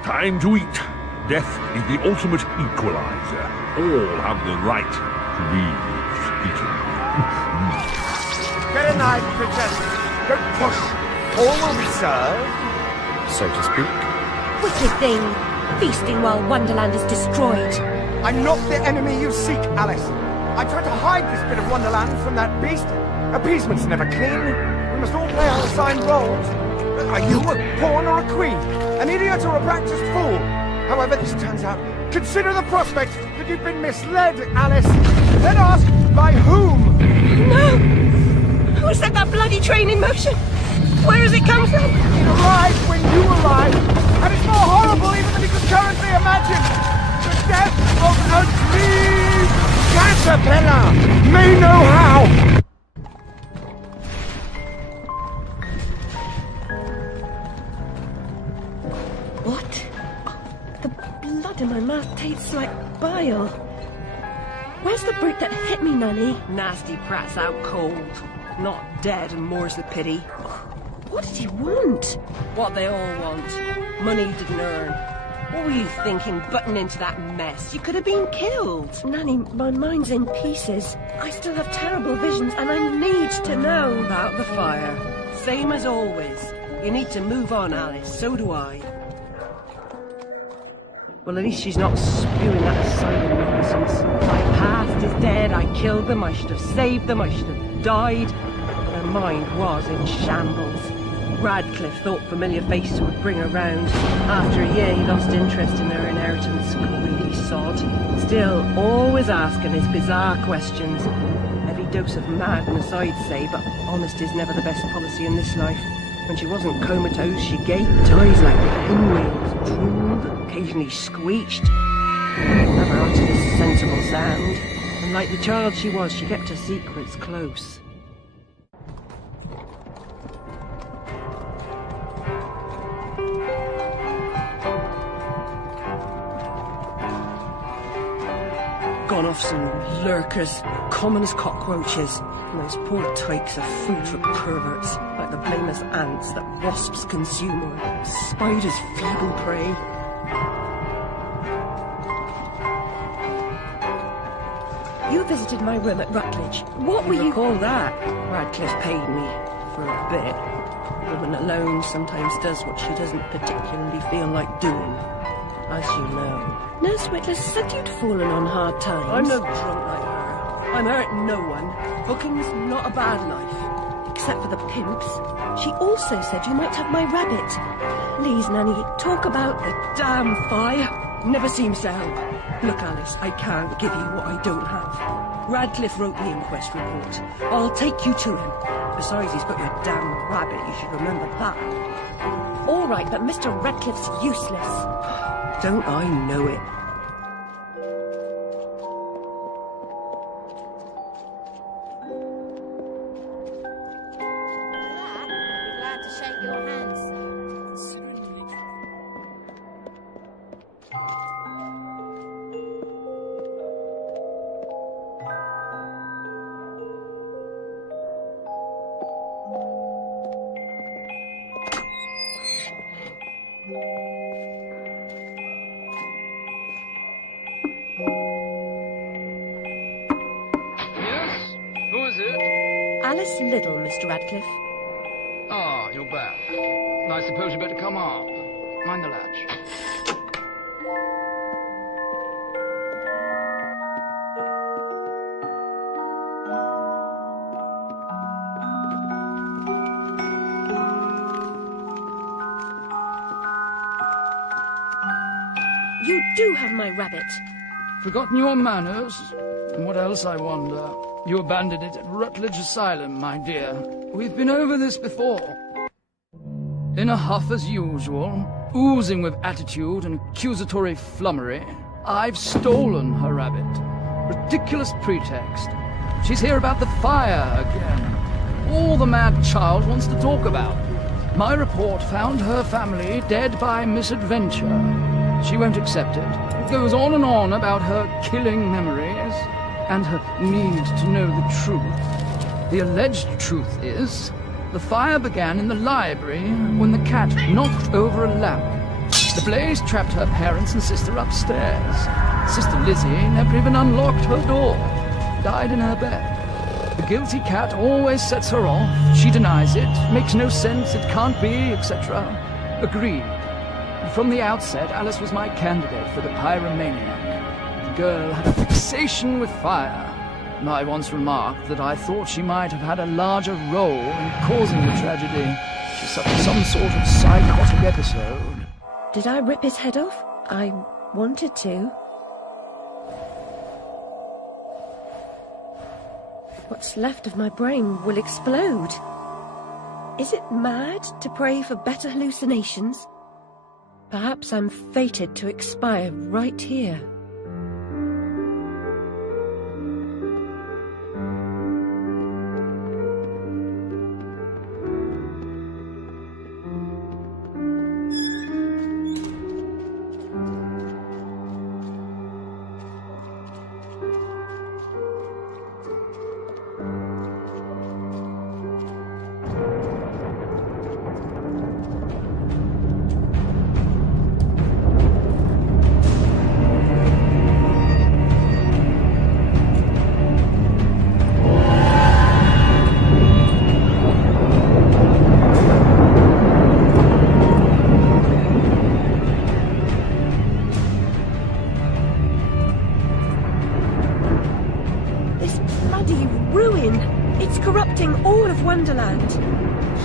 Time to eat. Death is the ultimate equalizer. All have the right to be eaten. Get a knife, Princess. Don't push. All will be served. So to speak. Wicked thing. Feasting while Wonderland is destroyed. I'm not the enemy you seek, Alice. I tried to hide this bit of Wonderland from that beast. Appeasement's never clean. We must all play our assigned roles. Are you a pawn or a queen? An idiot or a practiced fool? However this turns out, consider the prospect that you've been misled, Alice. Then ask, by whom? No! Who set that bloody train in motion? Where has it come from? It arrived when you arrived, and it's more horrible even than you could currently imagine. The death of a dream caterpillar may know how. What? The blood in my mouth tastes like bile. Where's the brute that hit me, Nanny? Nasty prat's out cold. Not dead, and more's the pity. What did he want? What they all want. Money you didn't earn. What were you thinking, butting into that mess? You could have been killed. Nanny, my mind's in pieces. I still have terrible visions, and I need to know. About the fire. Same as always. You need to move on, Alice. So do I. Well, at least she's not spewing that asylum nonsense. My past is dead, I killed them, I should have saved them, I should have died. Her mind was in shambles. Radcliffe thought familiar faces would bring her round. After a year, he lost interest in her inheritance, greedy sod. Still, always asking his bizarre questions. Heavy dose of madness, I'd say, but honesty's never the best policy in this life. When she wasn't comatose, she gaped, eyes like pinwheels, drooled, occasionally screeched. Never uttered a sensible sound. And like the child she was, she kept her secrets close. Gone off some lurkers, common as cockroaches. And those poor tykes are food for perverts, like the blameless ants that wasps consume or spiders feeble prey. You visited my room at Rutledge. What were you... Recall that? Radcliffe paid me for a bit. A woman alone sometimes does what she doesn't particularly feel like doing. As you know. Nurse Whitler said you'd fallen on hard times. I'm no drunk like her. I'm hurting no one. Booking's not a bad life. Except for the pimps. She also said you might have my rabbit. Please, Nanny, talk about... The damn fire. Never seems to help. Look, Alice, I can't give you what I don't have. Radcliffe wrote the inquest report. I'll take you to him. Besides, he's got your damn rabbit. You should remember that. All all right, but Mr. Radcliffe's useless. Don't I know it? Glad to shake your hand, sir. Yes? Who is it? Alice Liddell, Mr. Radcliffe. Ah, you're back. I suppose you better come up. Mind the latch. You do have my rabbit. Forgotten your manners? And what else, I wonder? You abandoned it at Rutledge Asylum, my dear. We've been over this before. In a huff as usual, oozing with attitude and accusatory flummery, I've stolen her rabbit. Ridiculous pretext. She's here about the fire again. All the mad child wants to talk about. My report found her family dead by misadventure. She won't accept it. It goes on and on about her killing memories and her need to know the truth. The alleged truth is, the fire began in the library when the cat knocked over a lamp. The blaze trapped her parents and sister upstairs. Sister Lizzie never even unlocked her door. Died in her bed. The guilty cat always sets her off. She denies it, makes no sense, it can't be, etc. Agreed. From the outset, Alice was my candidate for the pyromaniac. The girl had a fixation with fire. I once remarked that I thought she might have had a larger role in causing the tragedy. She suffered some sort of psychotic episode. Did I rip his head off? I wanted to. What's left of my brain will explode. Is it mad to pray for better hallucinations? Perhaps I'm fated to expire right here.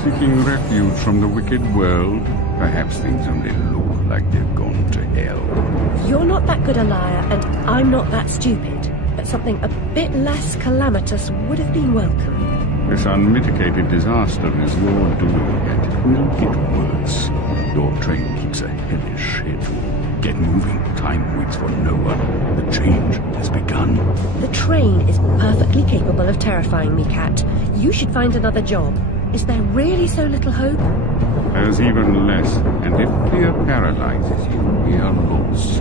Seeking refuge from the wicked world, perhaps things only look like they've gone to hell. You're not that good a liar, and I'm not that stupid. But something a bit less calamitous would have been welcome. This unmitigated disaster is your doing, and it will get worse. Your train keeps a hellish schedule. Get moving. Time waits for no one. The change has begun. The train is perfectly capable of terrifying me, Cat. You should find another job. Is there really so little hope? There's even less, and if fear paralyzes you, we are lost.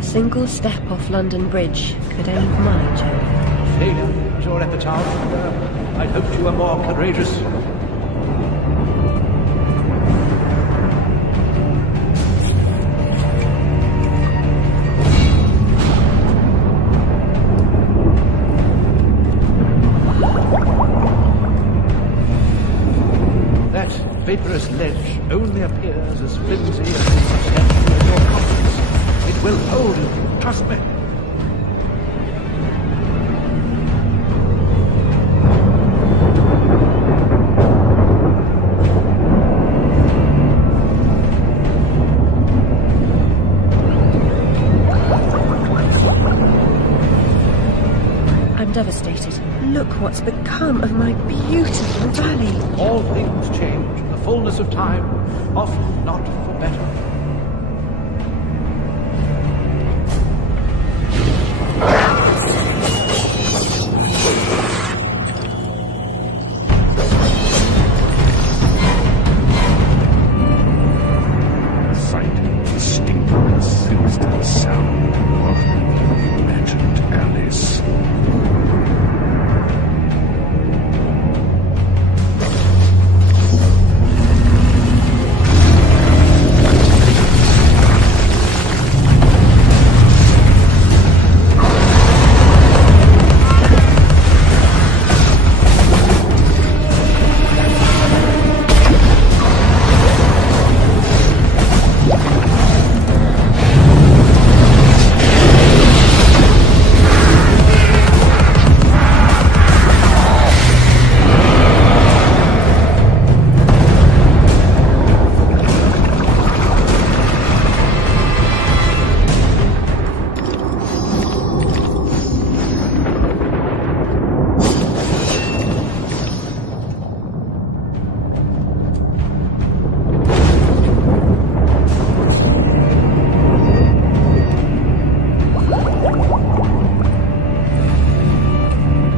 Single step off London Bridge could end my journey. Failure at your epitaph. I hoped you were more courageous. as flimsy and insubstantial as your conscience. It will hold you, trust me. I'm devastated. Look what's become of my beautiful valley. All things change in the fullness of time, often not for better. The sight, the sting, the sinister sound of the imagined Alice.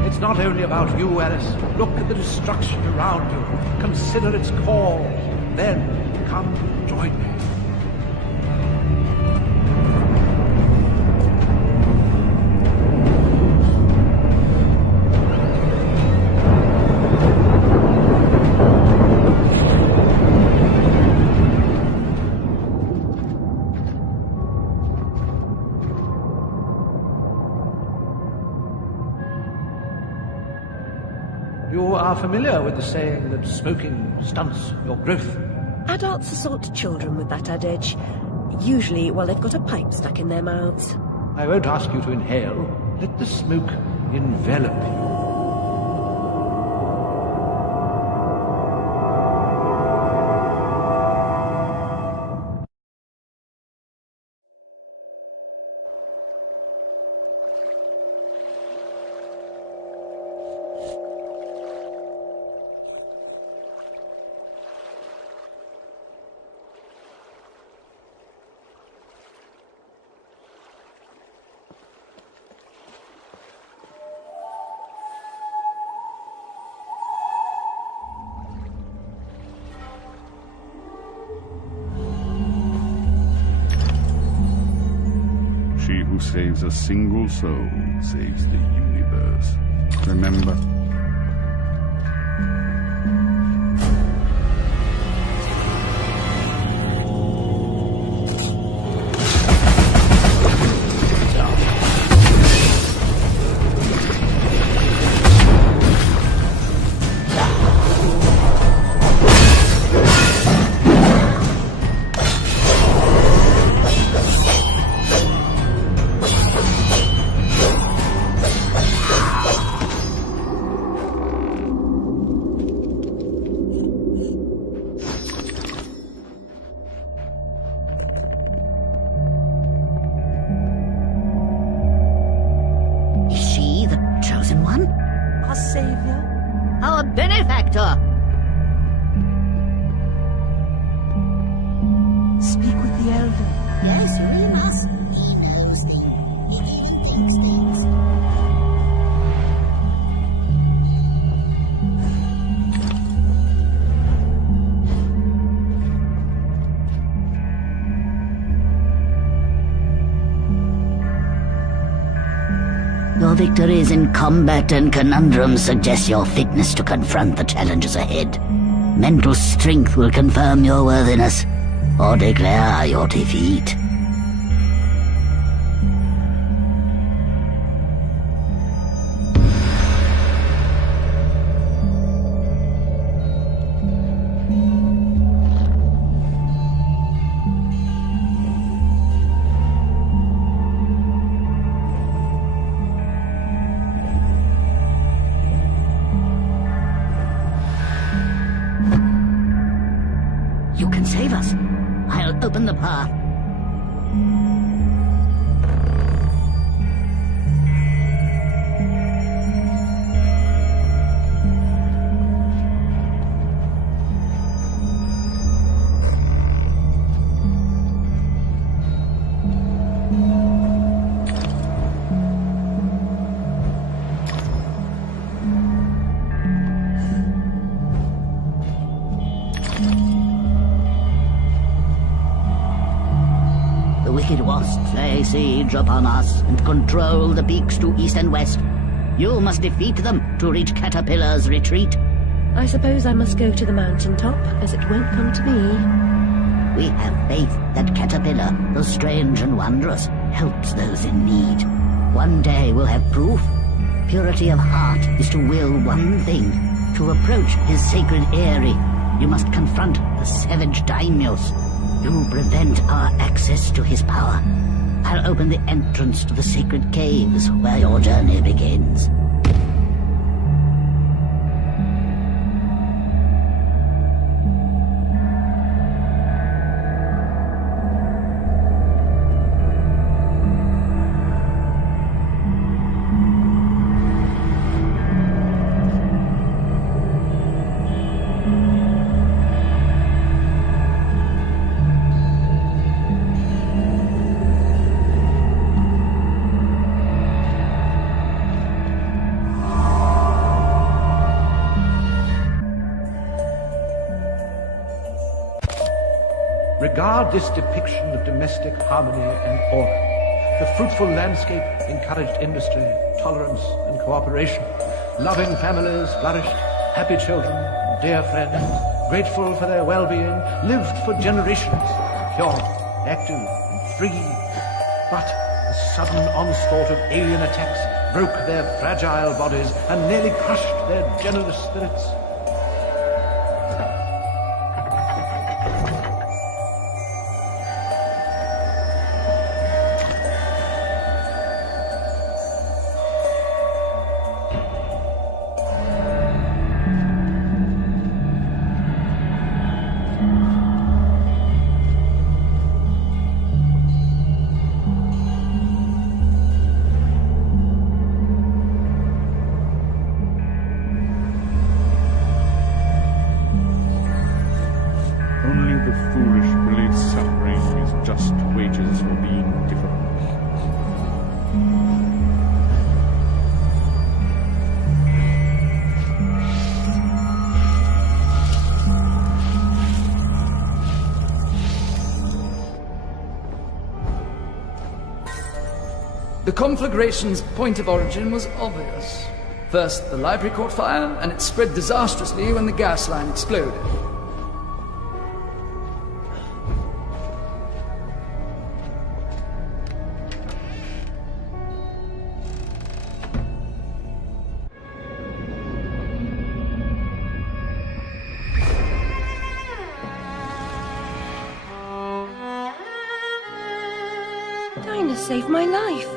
It's not only about you, Alice. Look at the destruction around you. Consider its call. Then come join me. You are familiar with the saying that smoking stunts your growth. Adults assault children with that adage. Usually while they've got a pipe stuck in their mouths. I won't ask you to inhale. Let the smoke envelop you. She who saves a single soul saves the universe. Remember? Savior, our benefactor. Speak with the elder. Yes, we must. He knows things. He thinks things. Your victories in combat and conundrums suggest your fitness to confront the challenges ahead. Mental strength will confirm your worthiness, or declare your defeat. I'll open the path. The wicked wasps lay siege upon us and control the peaks to east and west. You must defeat them to reach Caterpillar's retreat. I suppose I must go to the mountaintop, as it won't come to me. We have faith that Caterpillar, though strange and wondrous, helps those in need. One day we'll have proof. Purity of heart is to will one thing, to approach his sacred eyrie. You must confront the savage daimyos. You prevent our access to his power. I'll open the entrance to the sacred caves where your journey begins. Regard this depiction of domestic harmony and order. The fruitful landscape encouraged industry, tolerance, and cooperation. Loving families flourished, happy children, dear friends, grateful for their well-being, lived for generations, pure, active, and free. But a sudden onslaught of alien attacks broke their fragile bodies and nearly crushed their generous spirits. The conflagration's point of origin was obvious. First, the library caught fire, and it spread disastrously when the gas line exploded. Dinah saved my life.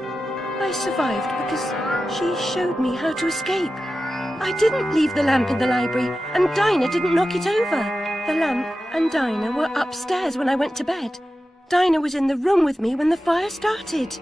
I survived because she showed me how to escape. I didn't leave the lamp in the library, and Dinah didn't knock it over. The lamp and Dinah were upstairs when I went to bed. Dinah was in the room with me when the fire started.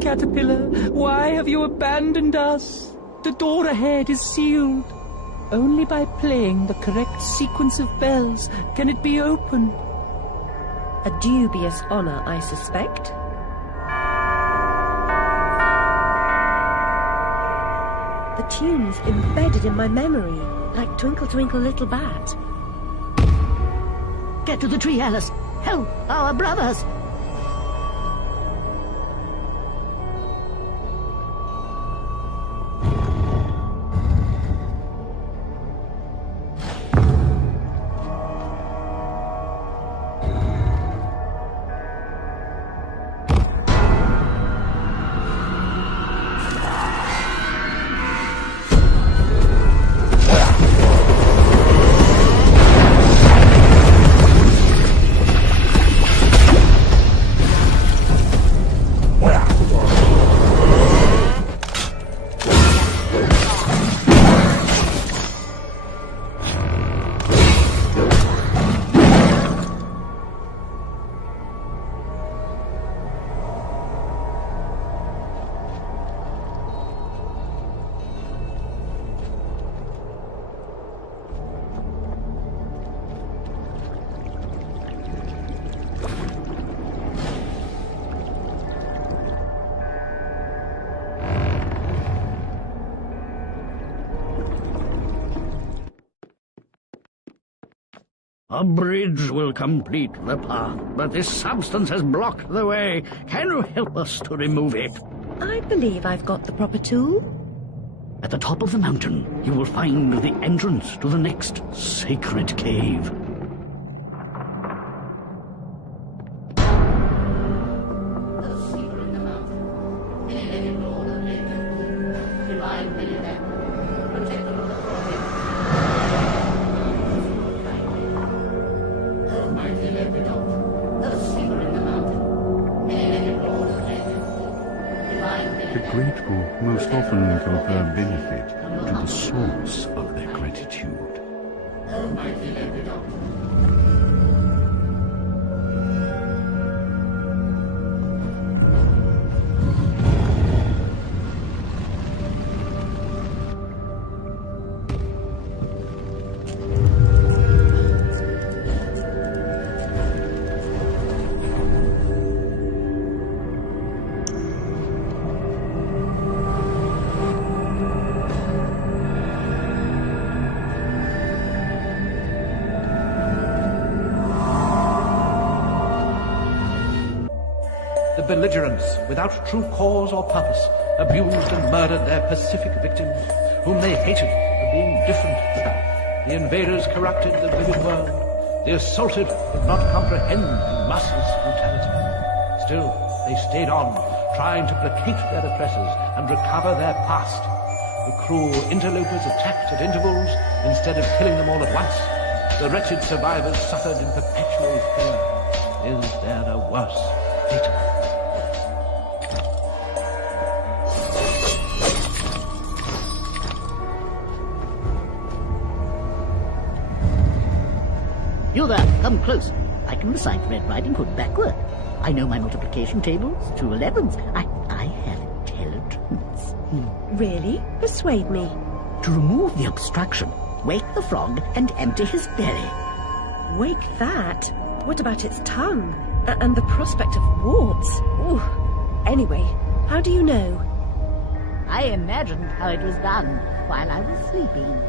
Caterpillar, why have you abandoned us? The door ahead is sealed. Only by playing the correct sequence of bells can it be opened. A dubious honor, I suspect. The tune's embedded in my memory, like Twinkle Twinkle Little Bat. Get to the tree, Alice. Help our brothers. A bridge will complete the path, but this substance has blocked the way. Can you help us to remove it? I believe I've got the proper tool. At the top of the mountain, you will find the entrance to the next sacred cave. The grateful most often confer benefit to the source of their gratitude. The belligerents, without true cause or purpose, abused and murdered their pacific victims, whom they hated for being different. The invaders corrupted the vivid world. The assaulted did not comprehend the merciless brutality. Still, they stayed on, trying to placate their oppressors and recover their past. The cruel interlopers attacked at intervals instead of killing them all at once. The wretched survivors suffered in perpetual fear. Is there a worse fate? You there, come close. I can recite Red Riding Hood backward. I know my multiplication tables, 2 11s. I have intelligence. Really? Persuade me. To remove the obstruction, wake the frog and empty his belly. Wake that? What about its tongue? And the prospect of warts? Ooh. Anyway, how do you know? I imagined how it was done while I was sleeping.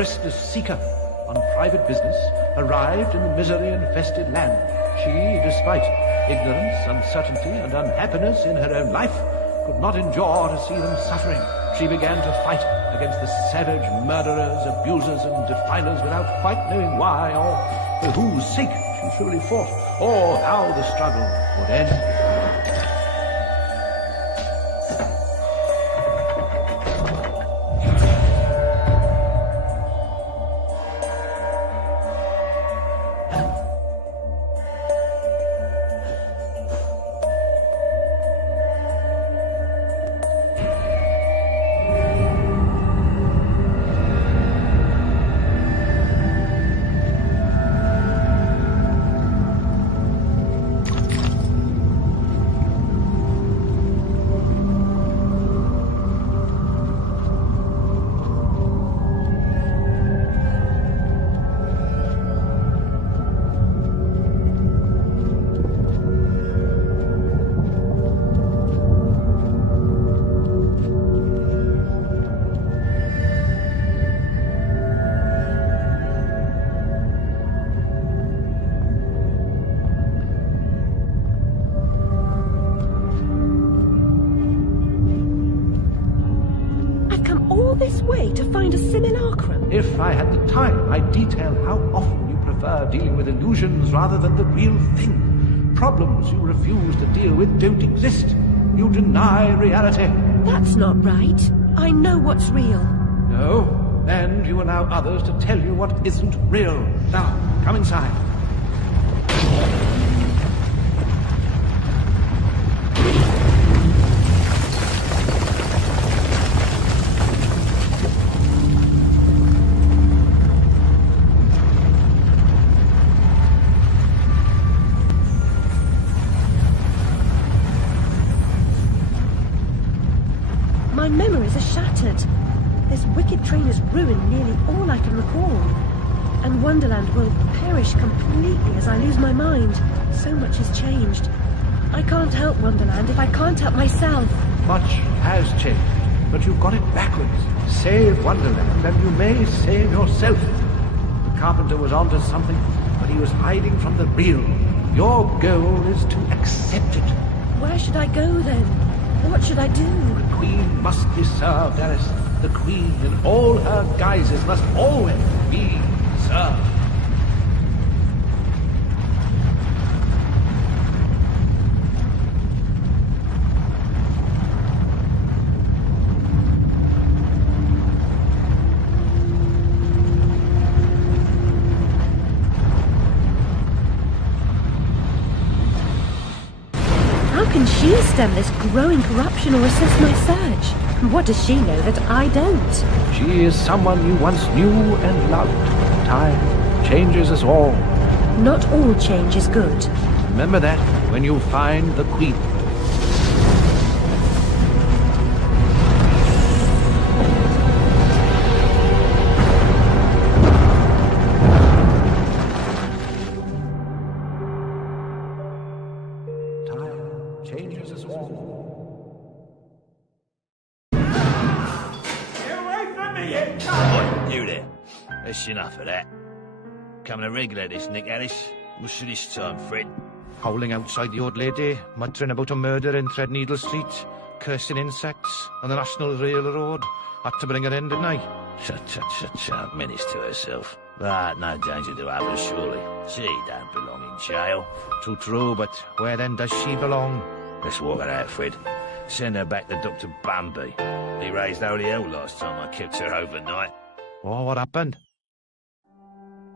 restless seeker on private business, arrived in the misery-infested land. She, despite ignorance, uncertainty, and unhappiness in her own life, could not endure to see them suffering. She began to fight against the savage murderers, abusers, and defilers without quite knowing why or for whose sake she truly fought, or how the struggle would end. This way to find a simulacrum? If I had the time, I'd detail how often you prefer dealing with illusions rather than the real thing. Problems you refuse to deal with don't exist. You deny reality. That's not right. I know what's real. No? And you allow others to tell you what isn't real. Now, come inside. My memories are shattered. This wicked train has ruined nearly all I can recall. And Wonderland will perish completely as I lose my mind. So much has changed. I can't help Wonderland if I can't help myself. Much has changed, but you've got it backwards. Save Wonderland, and you may save yourself. The Carpenter was onto something, but he was hiding from the real. Your goal is to accept it. Where should I go then? What should I do? The Queen must be served, Alice. The Queen, in all her guises, must always be served. How can she stem this growing corruption or assist my search? What does she know that I don't? She is someone you once knew and loved. Time changes us all. Not all change is good. Remember that when you find the Queen. Time changes us all. You there. That's enough of that. Coming a regular this, Nick Alice. What's for this time, Fred? Howling outside the old lady, muttering about a murder in Threadneedle Street, cursing insects on the National Railroad. Had to bring her in, didn't I? Shut, menace to herself. But no danger to others, surely. She don't belong in jail. True, but where then does she belong? Let's walk her out, Fred. Send her back to Dr. Bumby. He raised holy hell last time I kept her overnight. Oh, what happened?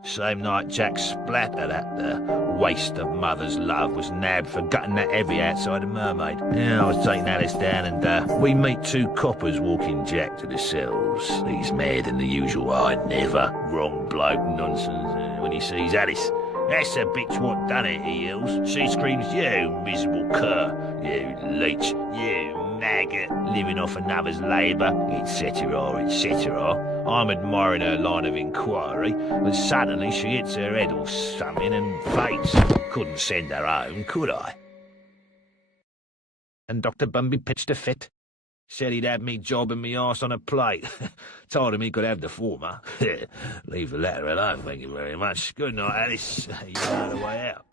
Same night Jack Splatter, that waste of mother's love, was nabbed for gutting that heavy outside a mermaid. Yeah, I was taking Alice down and we meet two coppers walking Jack to the cells. He's mad than the usual I never. Wrong bloke nonsense when he sees Alice. That's the bitch what done it, he yells. She screams, you miserable cur, you leech, you maggot, living off another's labour, etc., etc. I'm admiring her line of inquiry, but suddenly she hits her head or something and faints. Couldn't send her home, could I? And Dr. Bumby pitched a fit. Said he'd have me jobbing me arse on a plate. Told him he could have the former. Leave the latter alone, thank you very much. Good night, Alice. You know the way out.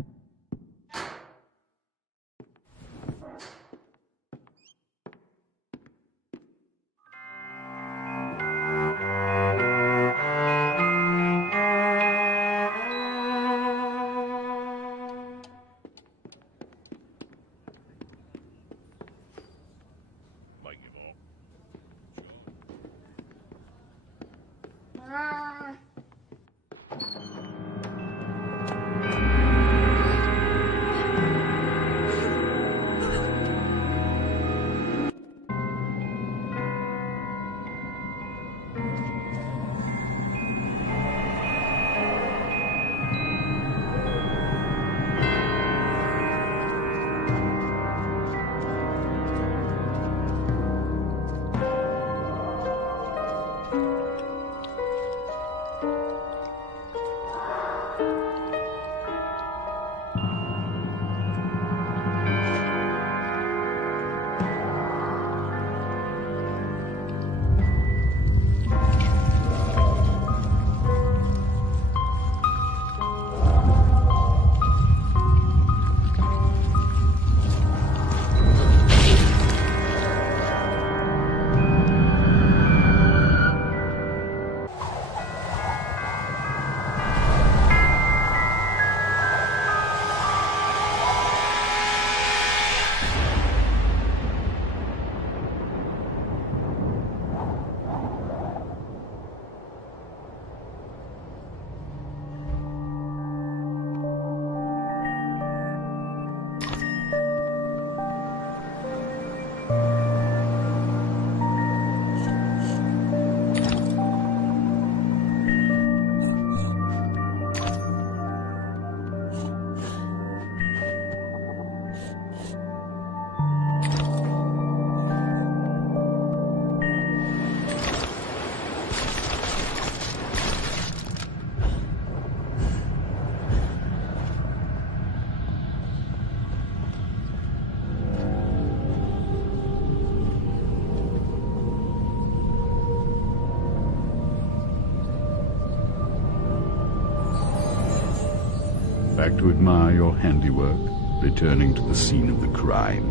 Back to admire your handiwork, returning to the scene of the crime.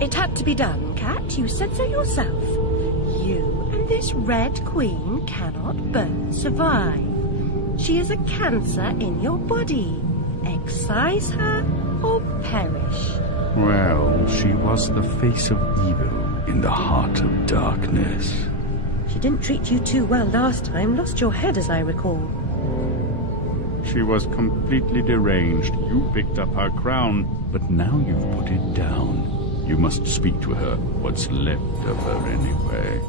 It had to be done, Cat. You said so yourself. You and this Red Queen cannot both survive. She is a cancer in your body. Excise her or perish. Well, she was the face of evil in the heart of darkness. She didn't treat you too well last time. Lost your head, as I recall. She was completely deranged. You picked up her crown, but now you've put it down. You must speak to her. What's left of her, anyway?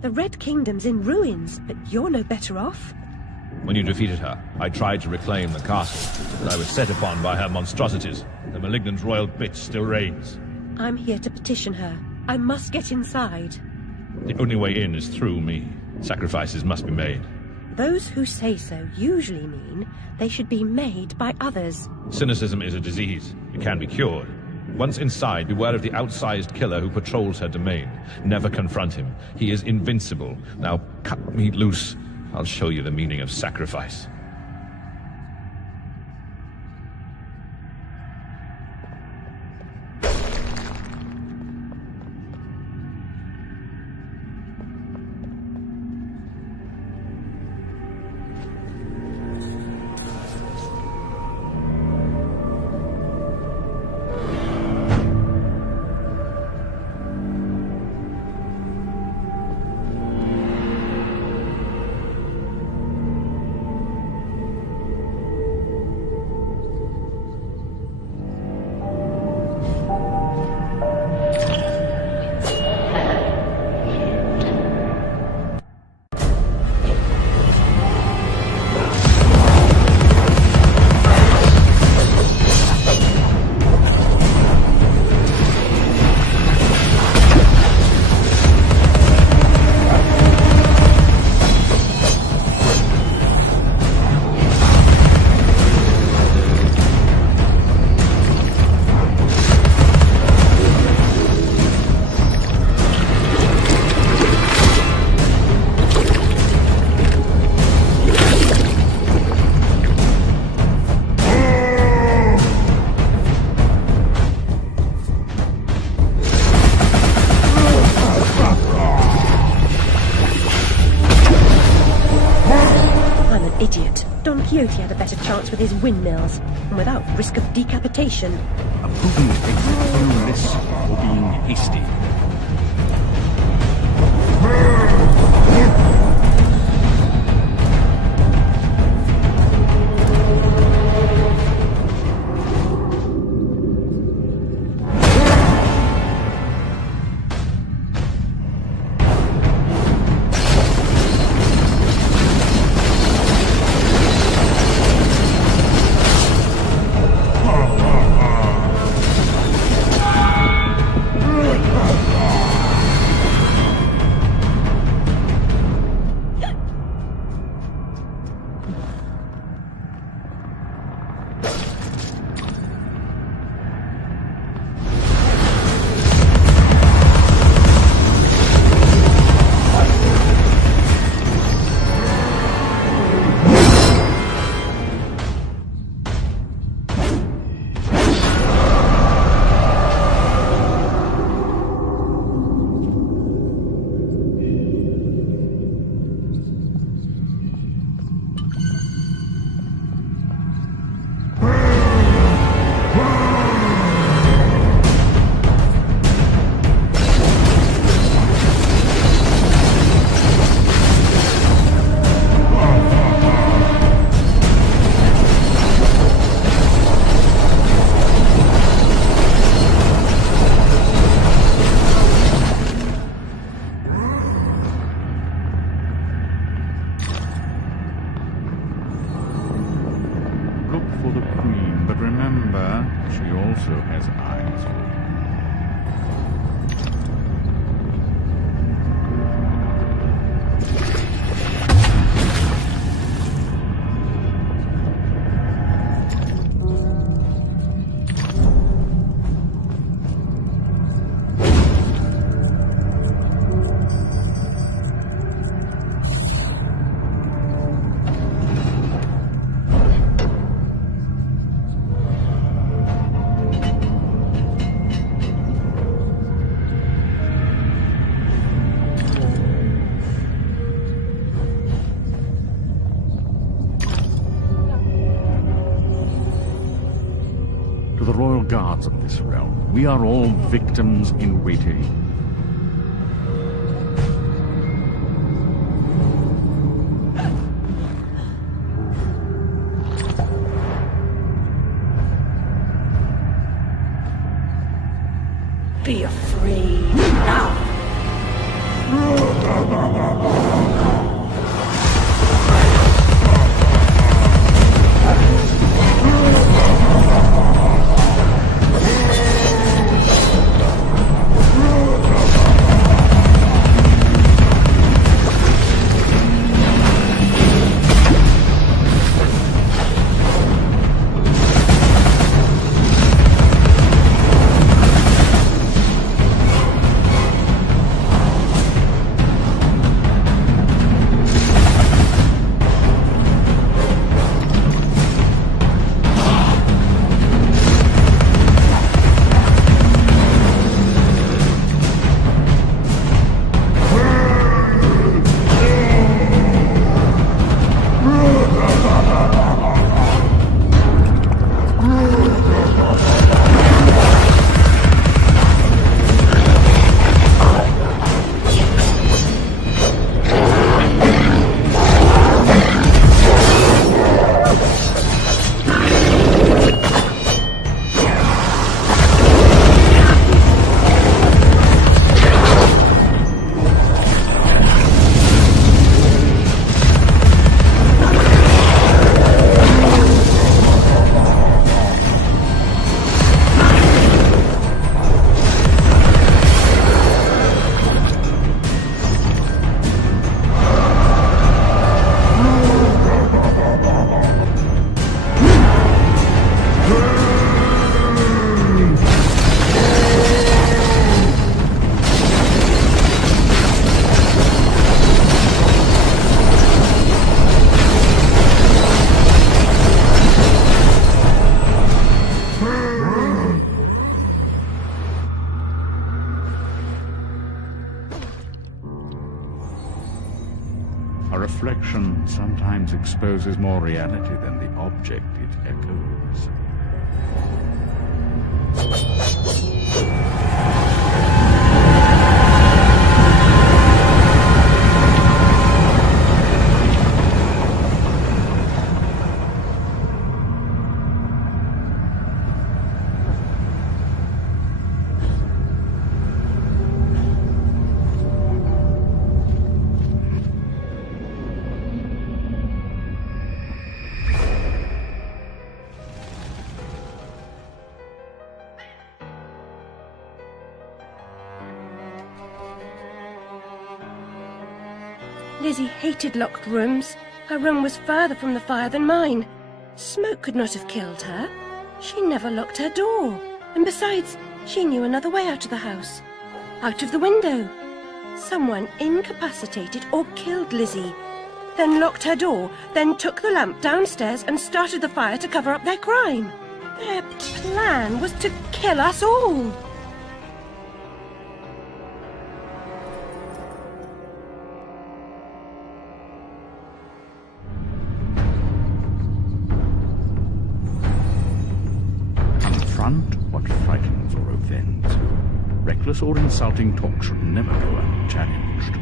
The Red Kingdom's in ruins, but you're no better off. When you defeated her, I tried to reclaim the castle, but I was set upon by her monstrosities. The malignant royal bitch still reigns. I'm here to petition her. I must get inside. The only way in is through me. Sacrifices must be made. Those who say so usually mean they should be made by others. Cynicism is a disease. It can be cured. Once inside, beware of the outsized killer who patrols her domain. Never confront him. He is invincible. Now cut me loose. I'll show you the meaning of sacrifice. starts with his windmills, and without risk of decapitation. A prudent exit through this, or being hasty. The royal guards of this realm. We are all victims in waiting. Be afraid now. reflection sometimes exposes more reality than the object it echoes. Lizzie hated locked rooms. Her room was further from the fire than mine. Smoke could not have killed her. She never locked her door. And besides, she knew another way out of the house. Out of the window. Someone incapacitated or killed Lizzie, then locked her door, then took the lamp downstairs and started the fire to cover up their crime. Their plan was to kill us all. Confront what frightens or offends you. Reckless or insulting talk should never go unchallenged.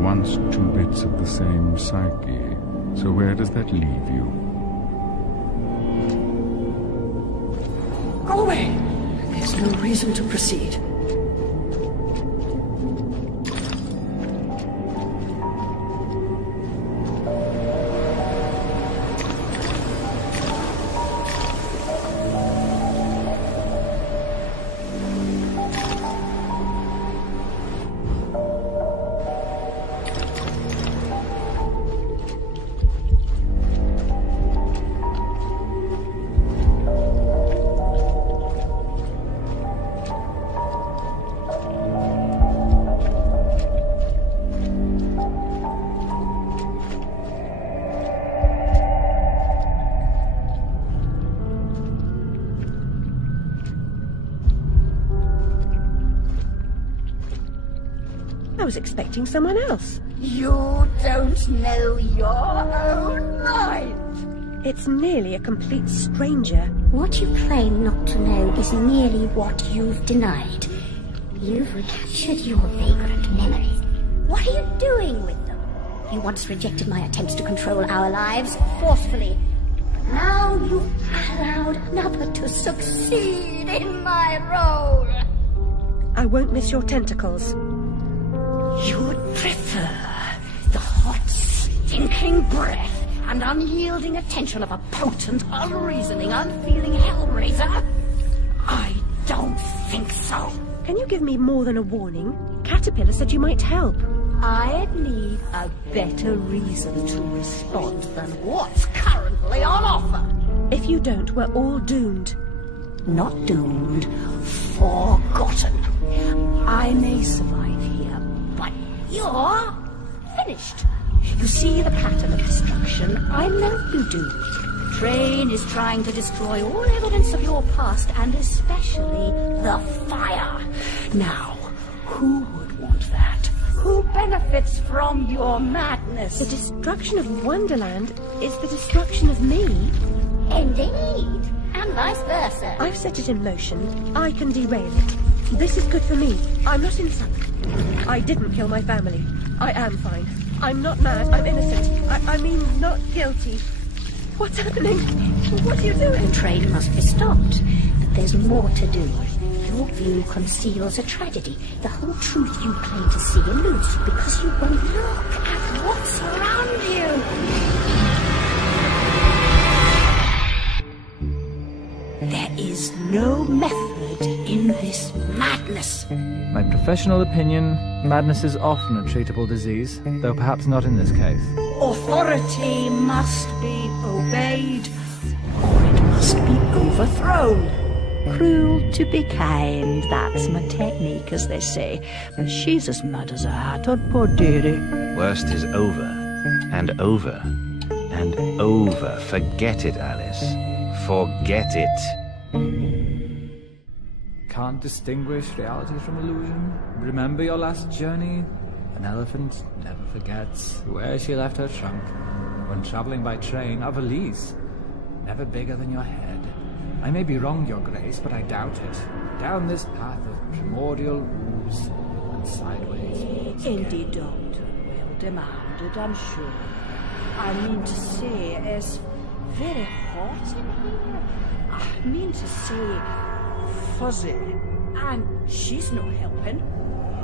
Once two bits of the same psyche. So where does that leave you? Go away! There's no reason to proceed. was expecting someone else. You don't know your own mind. It's nearly a complete stranger. What you claim not to know is merely what you've denied. You've recaptured your vagrant memories. What are you doing with them? You once rejected my attempts to control our lives forcefully. Now you've allowed another to succeed in my role. I won't miss your tentacles. You'd prefer the hot, stinking breath and unyielding attention of a potent, unreasoning, unfeeling hellraiser? I don't think so. Can you give me more than a warning? Caterpillar said you might help. I'd need a better reason to respond than what's currently on offer. If you don't, we're all doomed. Not doomed, forgotten. I may survive here, but you're finished. You see the pattern of destruction? I know you do. The train is trying to destroy all evidence of your past, and especially the fire. Now, who would want that? Who benefits from your madness? The destruction of Wonderland is the destruction of me. Indeed. And vice versa. I've set it in motion. I can derail it. This is good for me. I'm not insane. I didn't kill my family. I am fine. I'm not mad. I'm innocent. I mean, not guilty. What's happening? What are you doing? The train must be stopped. But there's more to do. Your view conceals a tragedy. The whole truth you claim to see eludes you because you won't look at what's around you. There is no method in this madness. My professional opinion, madness is often a treatable disease, though perhaps not in this case. Authority must be obeyed, or it must be overthrown. Cruel to be kind, that's my technique, as they say. But she's as mad as a hatter, poor dearie. Worst is over, and over, and over. Forget it, Alice. Forget it. Can't distinguish reality from illusion? Remember your last journey? An elephant never forgets where she left her trunk. When travelling by train, a valise, never bigger than your head. I may be wrong, Your Grace, but I doubt it. Down this path of primordial ooze and sideways. Indeed, Doctor. Well demanded, I'm sure. I mean to say, it's very hot in here. I mean to say, fuzzy. And she's no helping.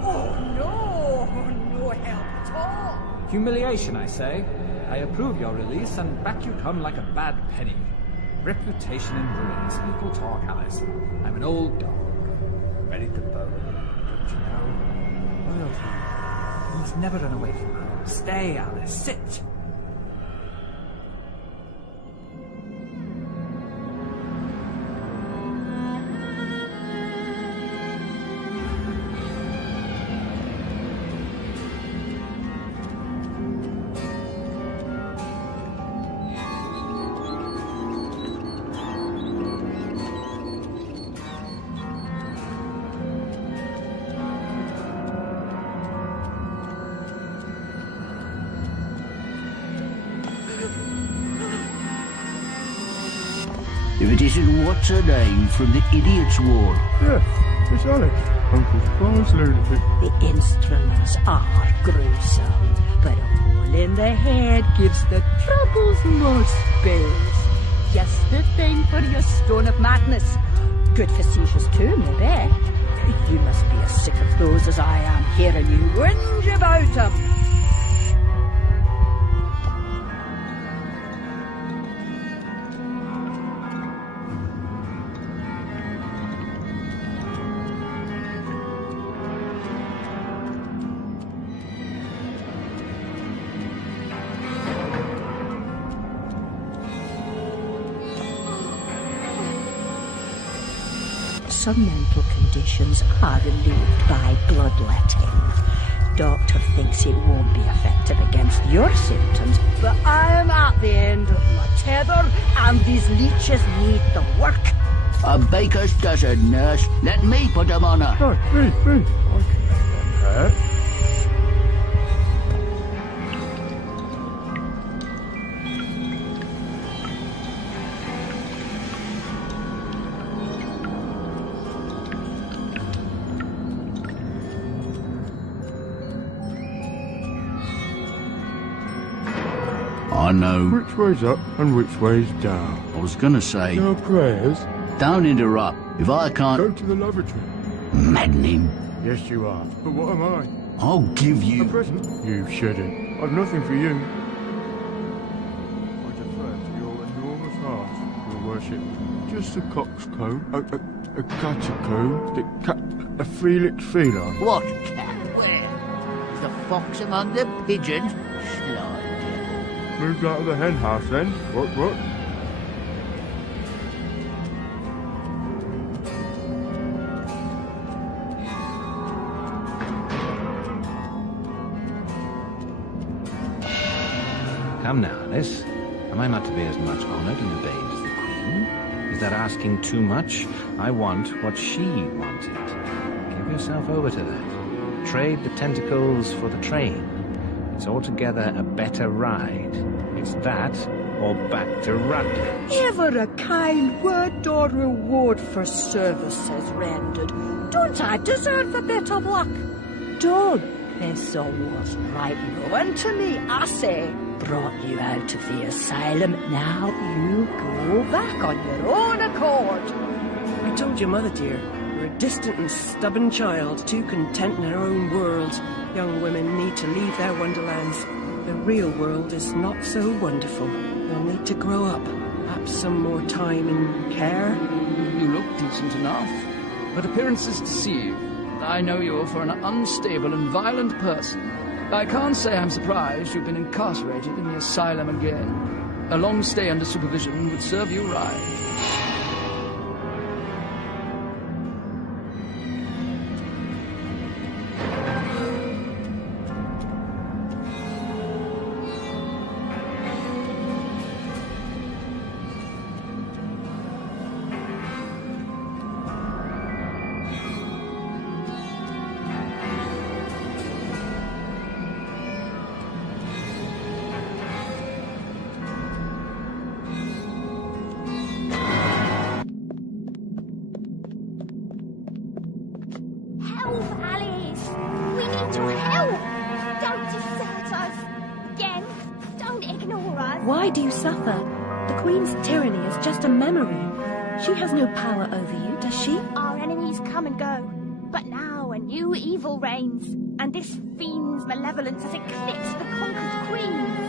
Oh, no help at all. Humiliation, I say. I approve your release, and back you come like a bad penny. Reputation in ruins. People talk, Alice. I'm an old dog. Ready to bone. Don't you know? Loyalty. You must never run away from home. Stay, Alice. Sit. If it isn't what's her name from the Idiot's Ward. Yeah, it's Alex. Uncle Spar's lunatic. The instruments are gruesome, but a hole in the head gives the troubles more space. Just the thing for your stone of madness. Good for seizures too, maybe. You must be as sick of those as I am, hearing you whinge about them. Some mental conditions are relieved by bloodletting. Doctor thinks it won't be effective against your symptoms, but I am at the end of my tether, and these leeches need the work. A baker's dozen, nurse. Let me put them on her. Right, me. I can make them, Pat. I know. Which way's up and which way's down? I was gonna say... No prayers? Don't interrupt. If I can't... Go to the lavatory. Maddening. Yes, you are. But what am I? I'll give you... A present? You shouldn't. I've nothing for you. I defer to your enormous heart, your worship. Just a coxcomb, a catacomb, a Felix feline. What cat? Where? The fox among the pigeons? Slide. Moved out of the hen house then? What? Come now, Alice. Am I not to be as much honoured and obeyed as the Queen? Is that asking too much? I want what she wanted. Give yourself over to that. Trade the tentacles for the train. It's altogether a better ride. It's that or back to Rutledge. Ever a kind word or reward for services rendered? Don't I deserve a bit of luck? Don't this was right ruin to me, I say. Brought you out of the asylum. Now you go back on your own accord. I told your mother, dear, you're a distant and stubborn child, too content in her own world. Young women need to leave their wonderlands. The real world is not so wonderful. You'll need to grow up. Perhaps some more time and care. You look decent enough, but appearances deceive. I know you for an unstable and violent person. I can't say I'm surprised you've been incarcerated in the asylum again. A long stay under supervision would serve you right. Why do you suffer? The Queen's tyranny is just a memory. She has no power over you, does she? Our enemies come and go, but now a new evil reigns, and this fiend's malevolence has eclipsed the conquered queens.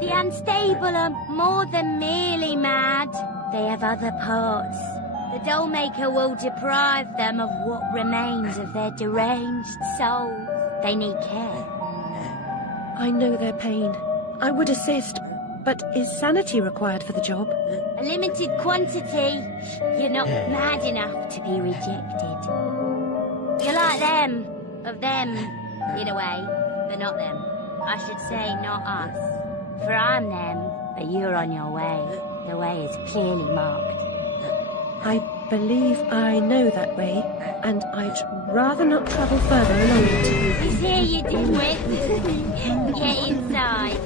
The unstable are more than merely mad. They have other parts. The Dollmaker will deprive them of what remains of their deranged souls. They need care. I know their pain. I would assist, but is sanity required for the job? A limited quantity. You're not mad enough to be rejected. You're like them. Of them, in a way, but not them. I should say not us. For I'm them, but you're on your way. The way is clearly marked. I believe I know that way, and I'd rather not travel further along it. He's here, you dimwit. Get inside.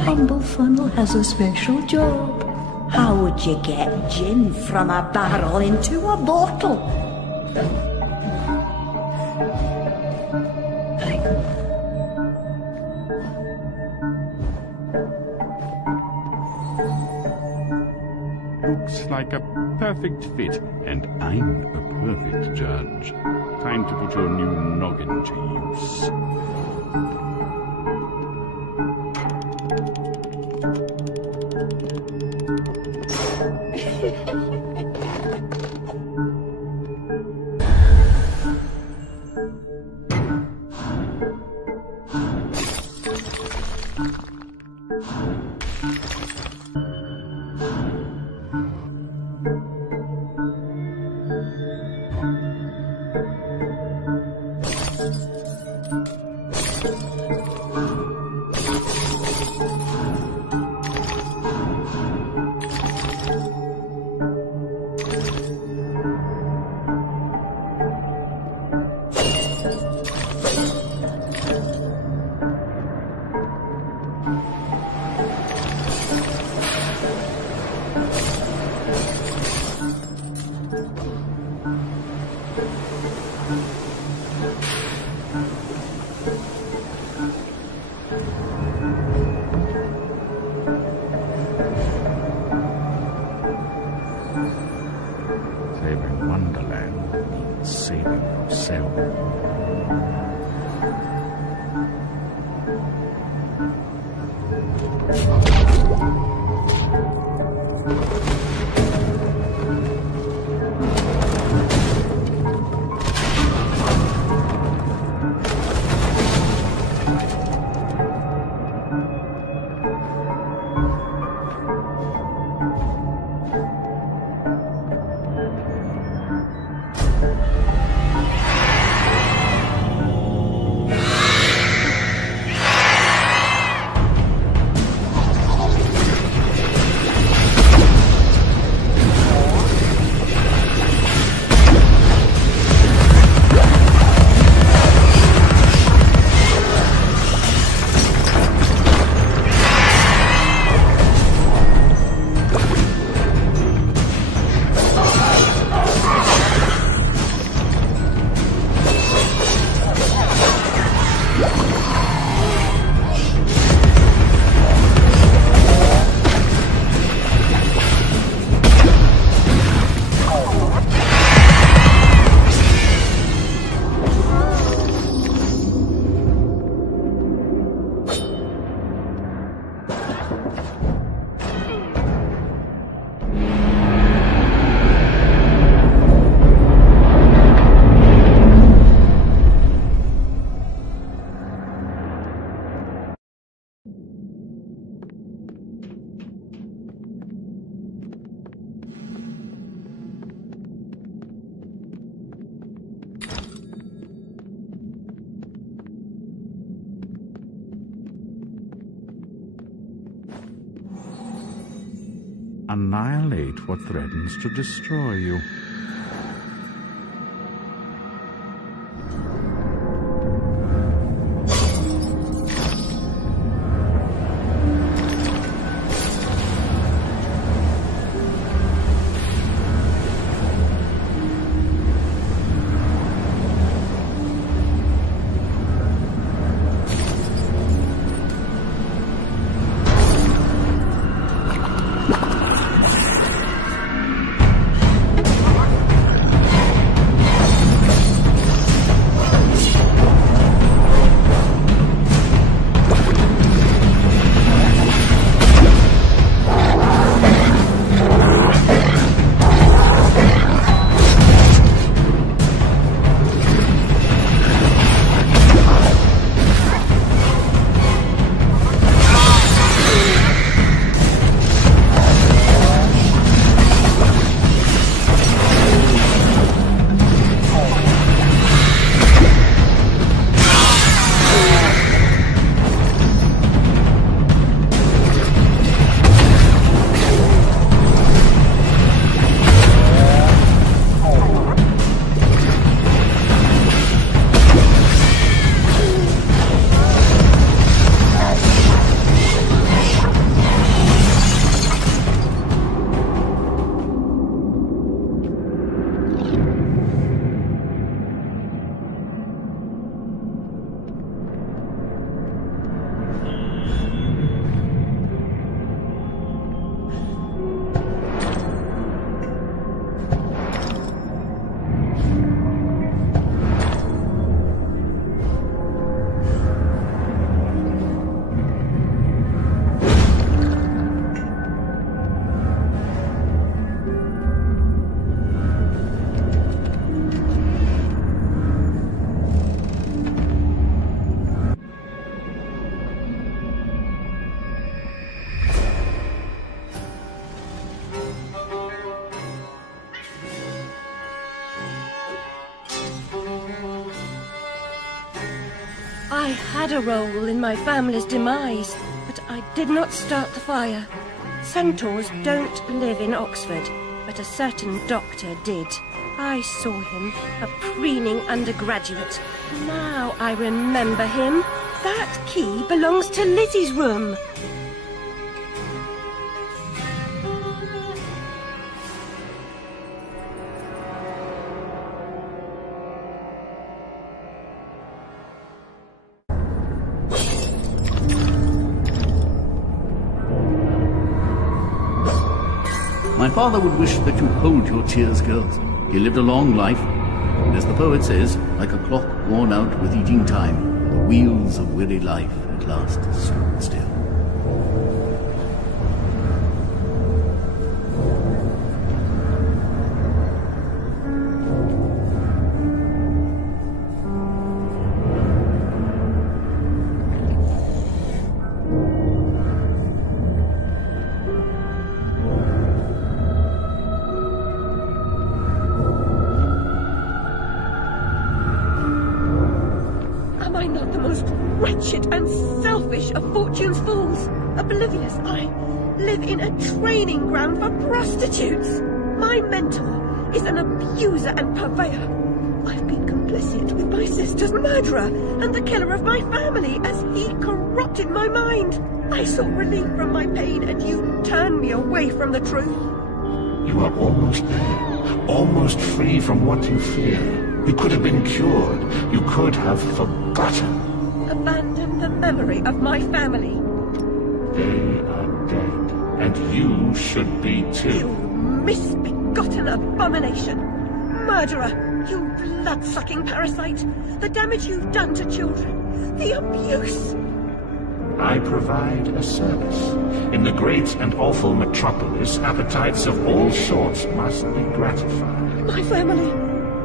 humble funnel has a special job. How would you get gin from a barrel into a bottle? Looks like a perfect fit, and I'm a perfect judge. Time to put your new noggin to use. Saving Wonderland means saving yourself. Annihilate what threatens to destroy you. I had a role in my family's demise, but I did not start the fire. Centaurs don't live in Oxford, but a certain doctor did. I saw him, a preening undergraduate. Now I remember him. That key belongs to Lizzie's room. My father would wish that you'd hold your tears, girls. He lived a long life, and as the poet says, like a clock worn out with eating time, the wheels of weary life at last stood still. Wretched and selfish of fortune's fools. Oblivious, I live in a training ground for prostitutes. My mentor is an abuser and purveyor. I've been complicit with my sister's murderer and the killer of my family as he corrupted my mind. I sought relief from my pain and you turned me away from the truth. You are almost there, almost free from what you fear. You could have been cured. You could have forgotten. Abandon the memory of my family. They are dead, and you should be too. You misbegotten abomination! Murderer! You blood-sucking parasite! The damage you've done to children! The abuse! I provide a service. In the great and awful metropolis, appetites of all sorts must be gratified. My family!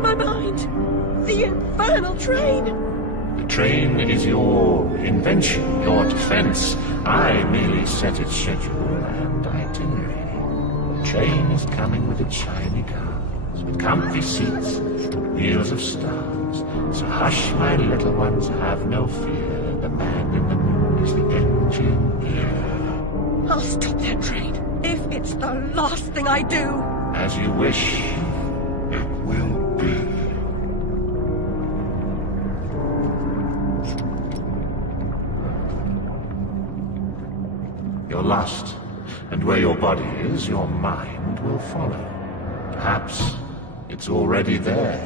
My mind! The infernal train! The train is your invention, your defense. I merely set its schedule and itinerary. The train is coming with its shiny cars, with comfy seats, with wheels of stars. So hush, my little ones, have no fear. The man in the moon is the engineer. I'll stop that train, if it's the last thing I do. As you wish, it will be. You're lost, and where your body is, your mind will follow. Perhaps it's already there.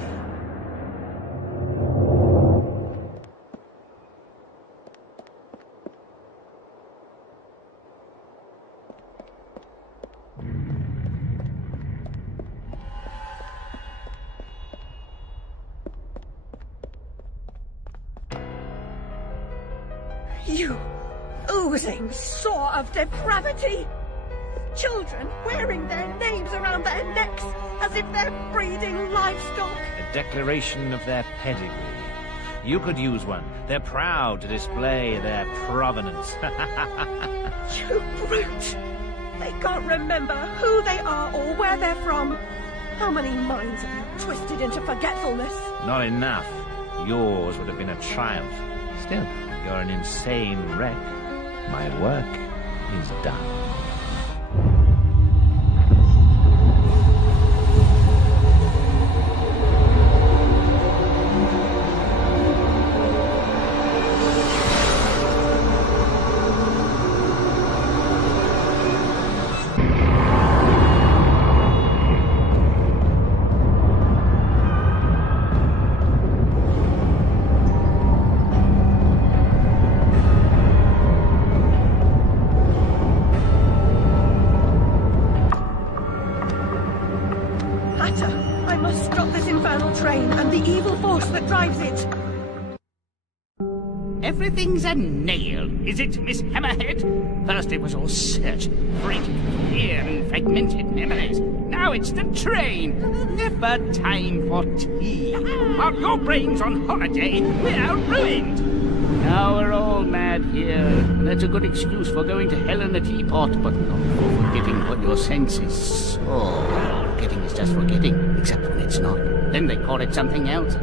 You oozing sore of depravity! Children wearing their names around their necks as if they're breeding livestock! A declaration of their pedigree. You could use one. They're proud to display their provenance. You brute! They can't remember who they are or where they're from. How many minds have you twisted into forgetfulness? Not enough. Yours would have been a triumph. Still, you're an insane wreck. My work is done. I must stop this infernal train and the evil force that drives it. Everything's a nail, is it, Miss Hammerhead? First it was all search, breaking fear and fragmented memories. Now it's the train. Never time for tea. While your brain's on holiday, we're ruined. Now we're all mad here, and that's a good excuse for going to hell in a teapot, but not for forgetting what your senses saw. Forgetting is just forgetting, except when it's not. Then they call it something else.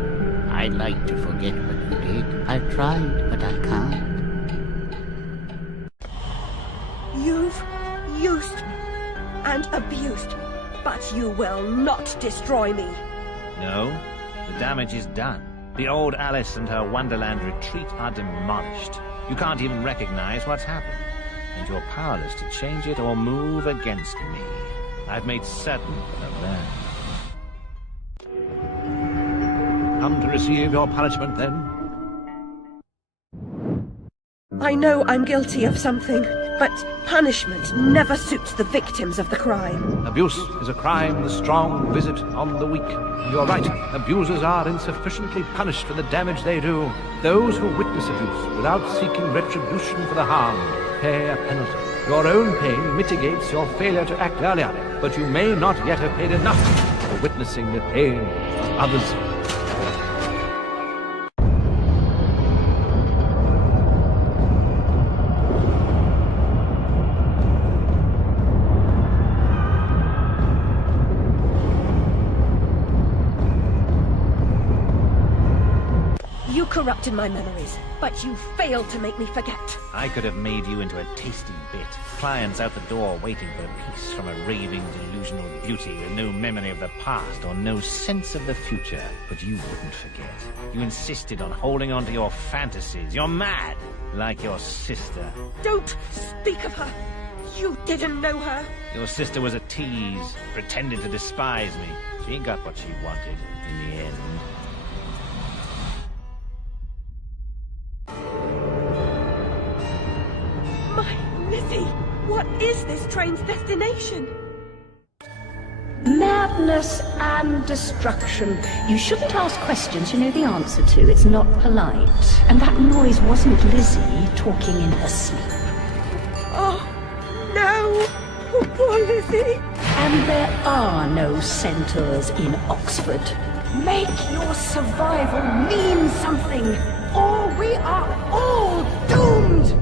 I'd like to forget what you did. I've tried, but I can't. You've used me and abused me, but you will not destroy me. No, the damage is done. The old Alice and her Wonderland retreat are demolished. You can't even recognize what's happened, and you're powerless to change it or move against me. I've made certain of that. Come to receive your punishment, then? I know I'm guilty of something, but punishment never suits the victims of the crime. Abuse is a crime the strong visit on the weak. You're right, abusers are insufficiently punished for the damage they do. Those who witness abuse without seeking retribution for the harm pay a penalty. Your own pain mitigates your failure to act earlier, but you may not yet have paid enough for witnessing the pain of others. Corrupted my memories, but you failed to make me forget. I could have made you into a tasty bit. Clients out the door waiting for a piece from a raving, delusional beauty with no memory of the past or no sense of the future. But you wouldn't forget. You insisted on holding on to your fantasies. You're mad, like your sister. Don't speak of her. You didn't know her. Your sister was a tease, pretending to despise me. She got what she wanted in the end. Lizzie, what is this train's destination? Madness and destruction. You shouldn't ask questions you know the answer to. It's not polite. And that noise wasn't Lizzie talking in her sleep. Oh, no! Poor Lizzie! And there are no centaurs in Oxford. Make your survival mean something, or we are all doomed!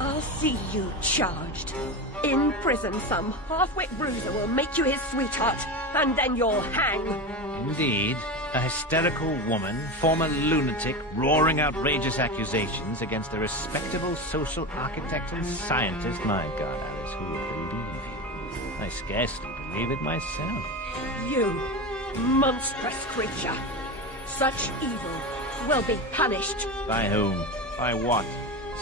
I'll see you charged. In prison, some half-wit bruiser will make you his sweetheart, and then you'll hang. Indeed. A hysterical woman, former lunatic, roaring outrageous accusations against a respectable social architect and scientist. My God, Alice, who would believe you? I scarcely believe it myself. You, monstrous creature. Such evil will be punished. By whom? By what?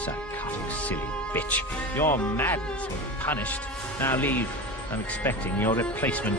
Psychotic, silly bitch. Your madness will be punished. Now leave. I'm expecting your replacement.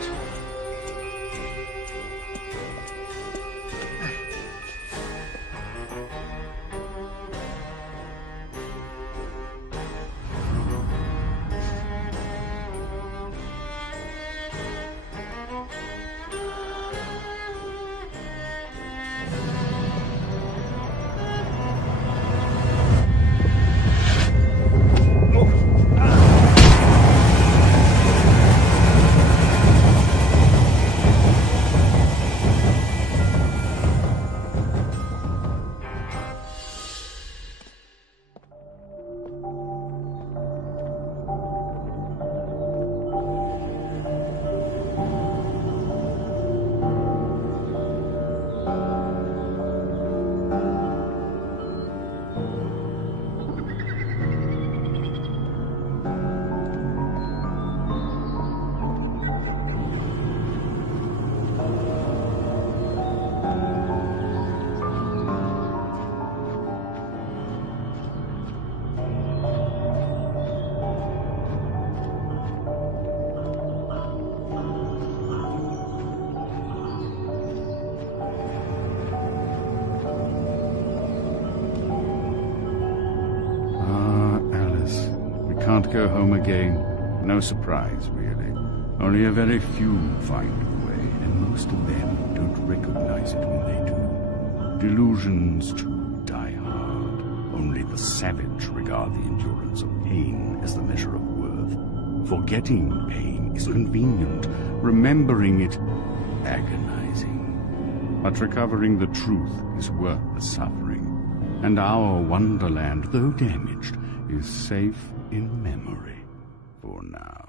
can't go home again. No surprise, really. Only a very few find a way, and most of them don't recognize it when they do. Delusions, too, die hard. Only the savage regard the endurance of pain as the measure of worth. Forgetting pain is convenient. Remembering it, agonizing. But recovering the truth is worth the suffering. And our wonderland, though damaged, is safe in memory for now.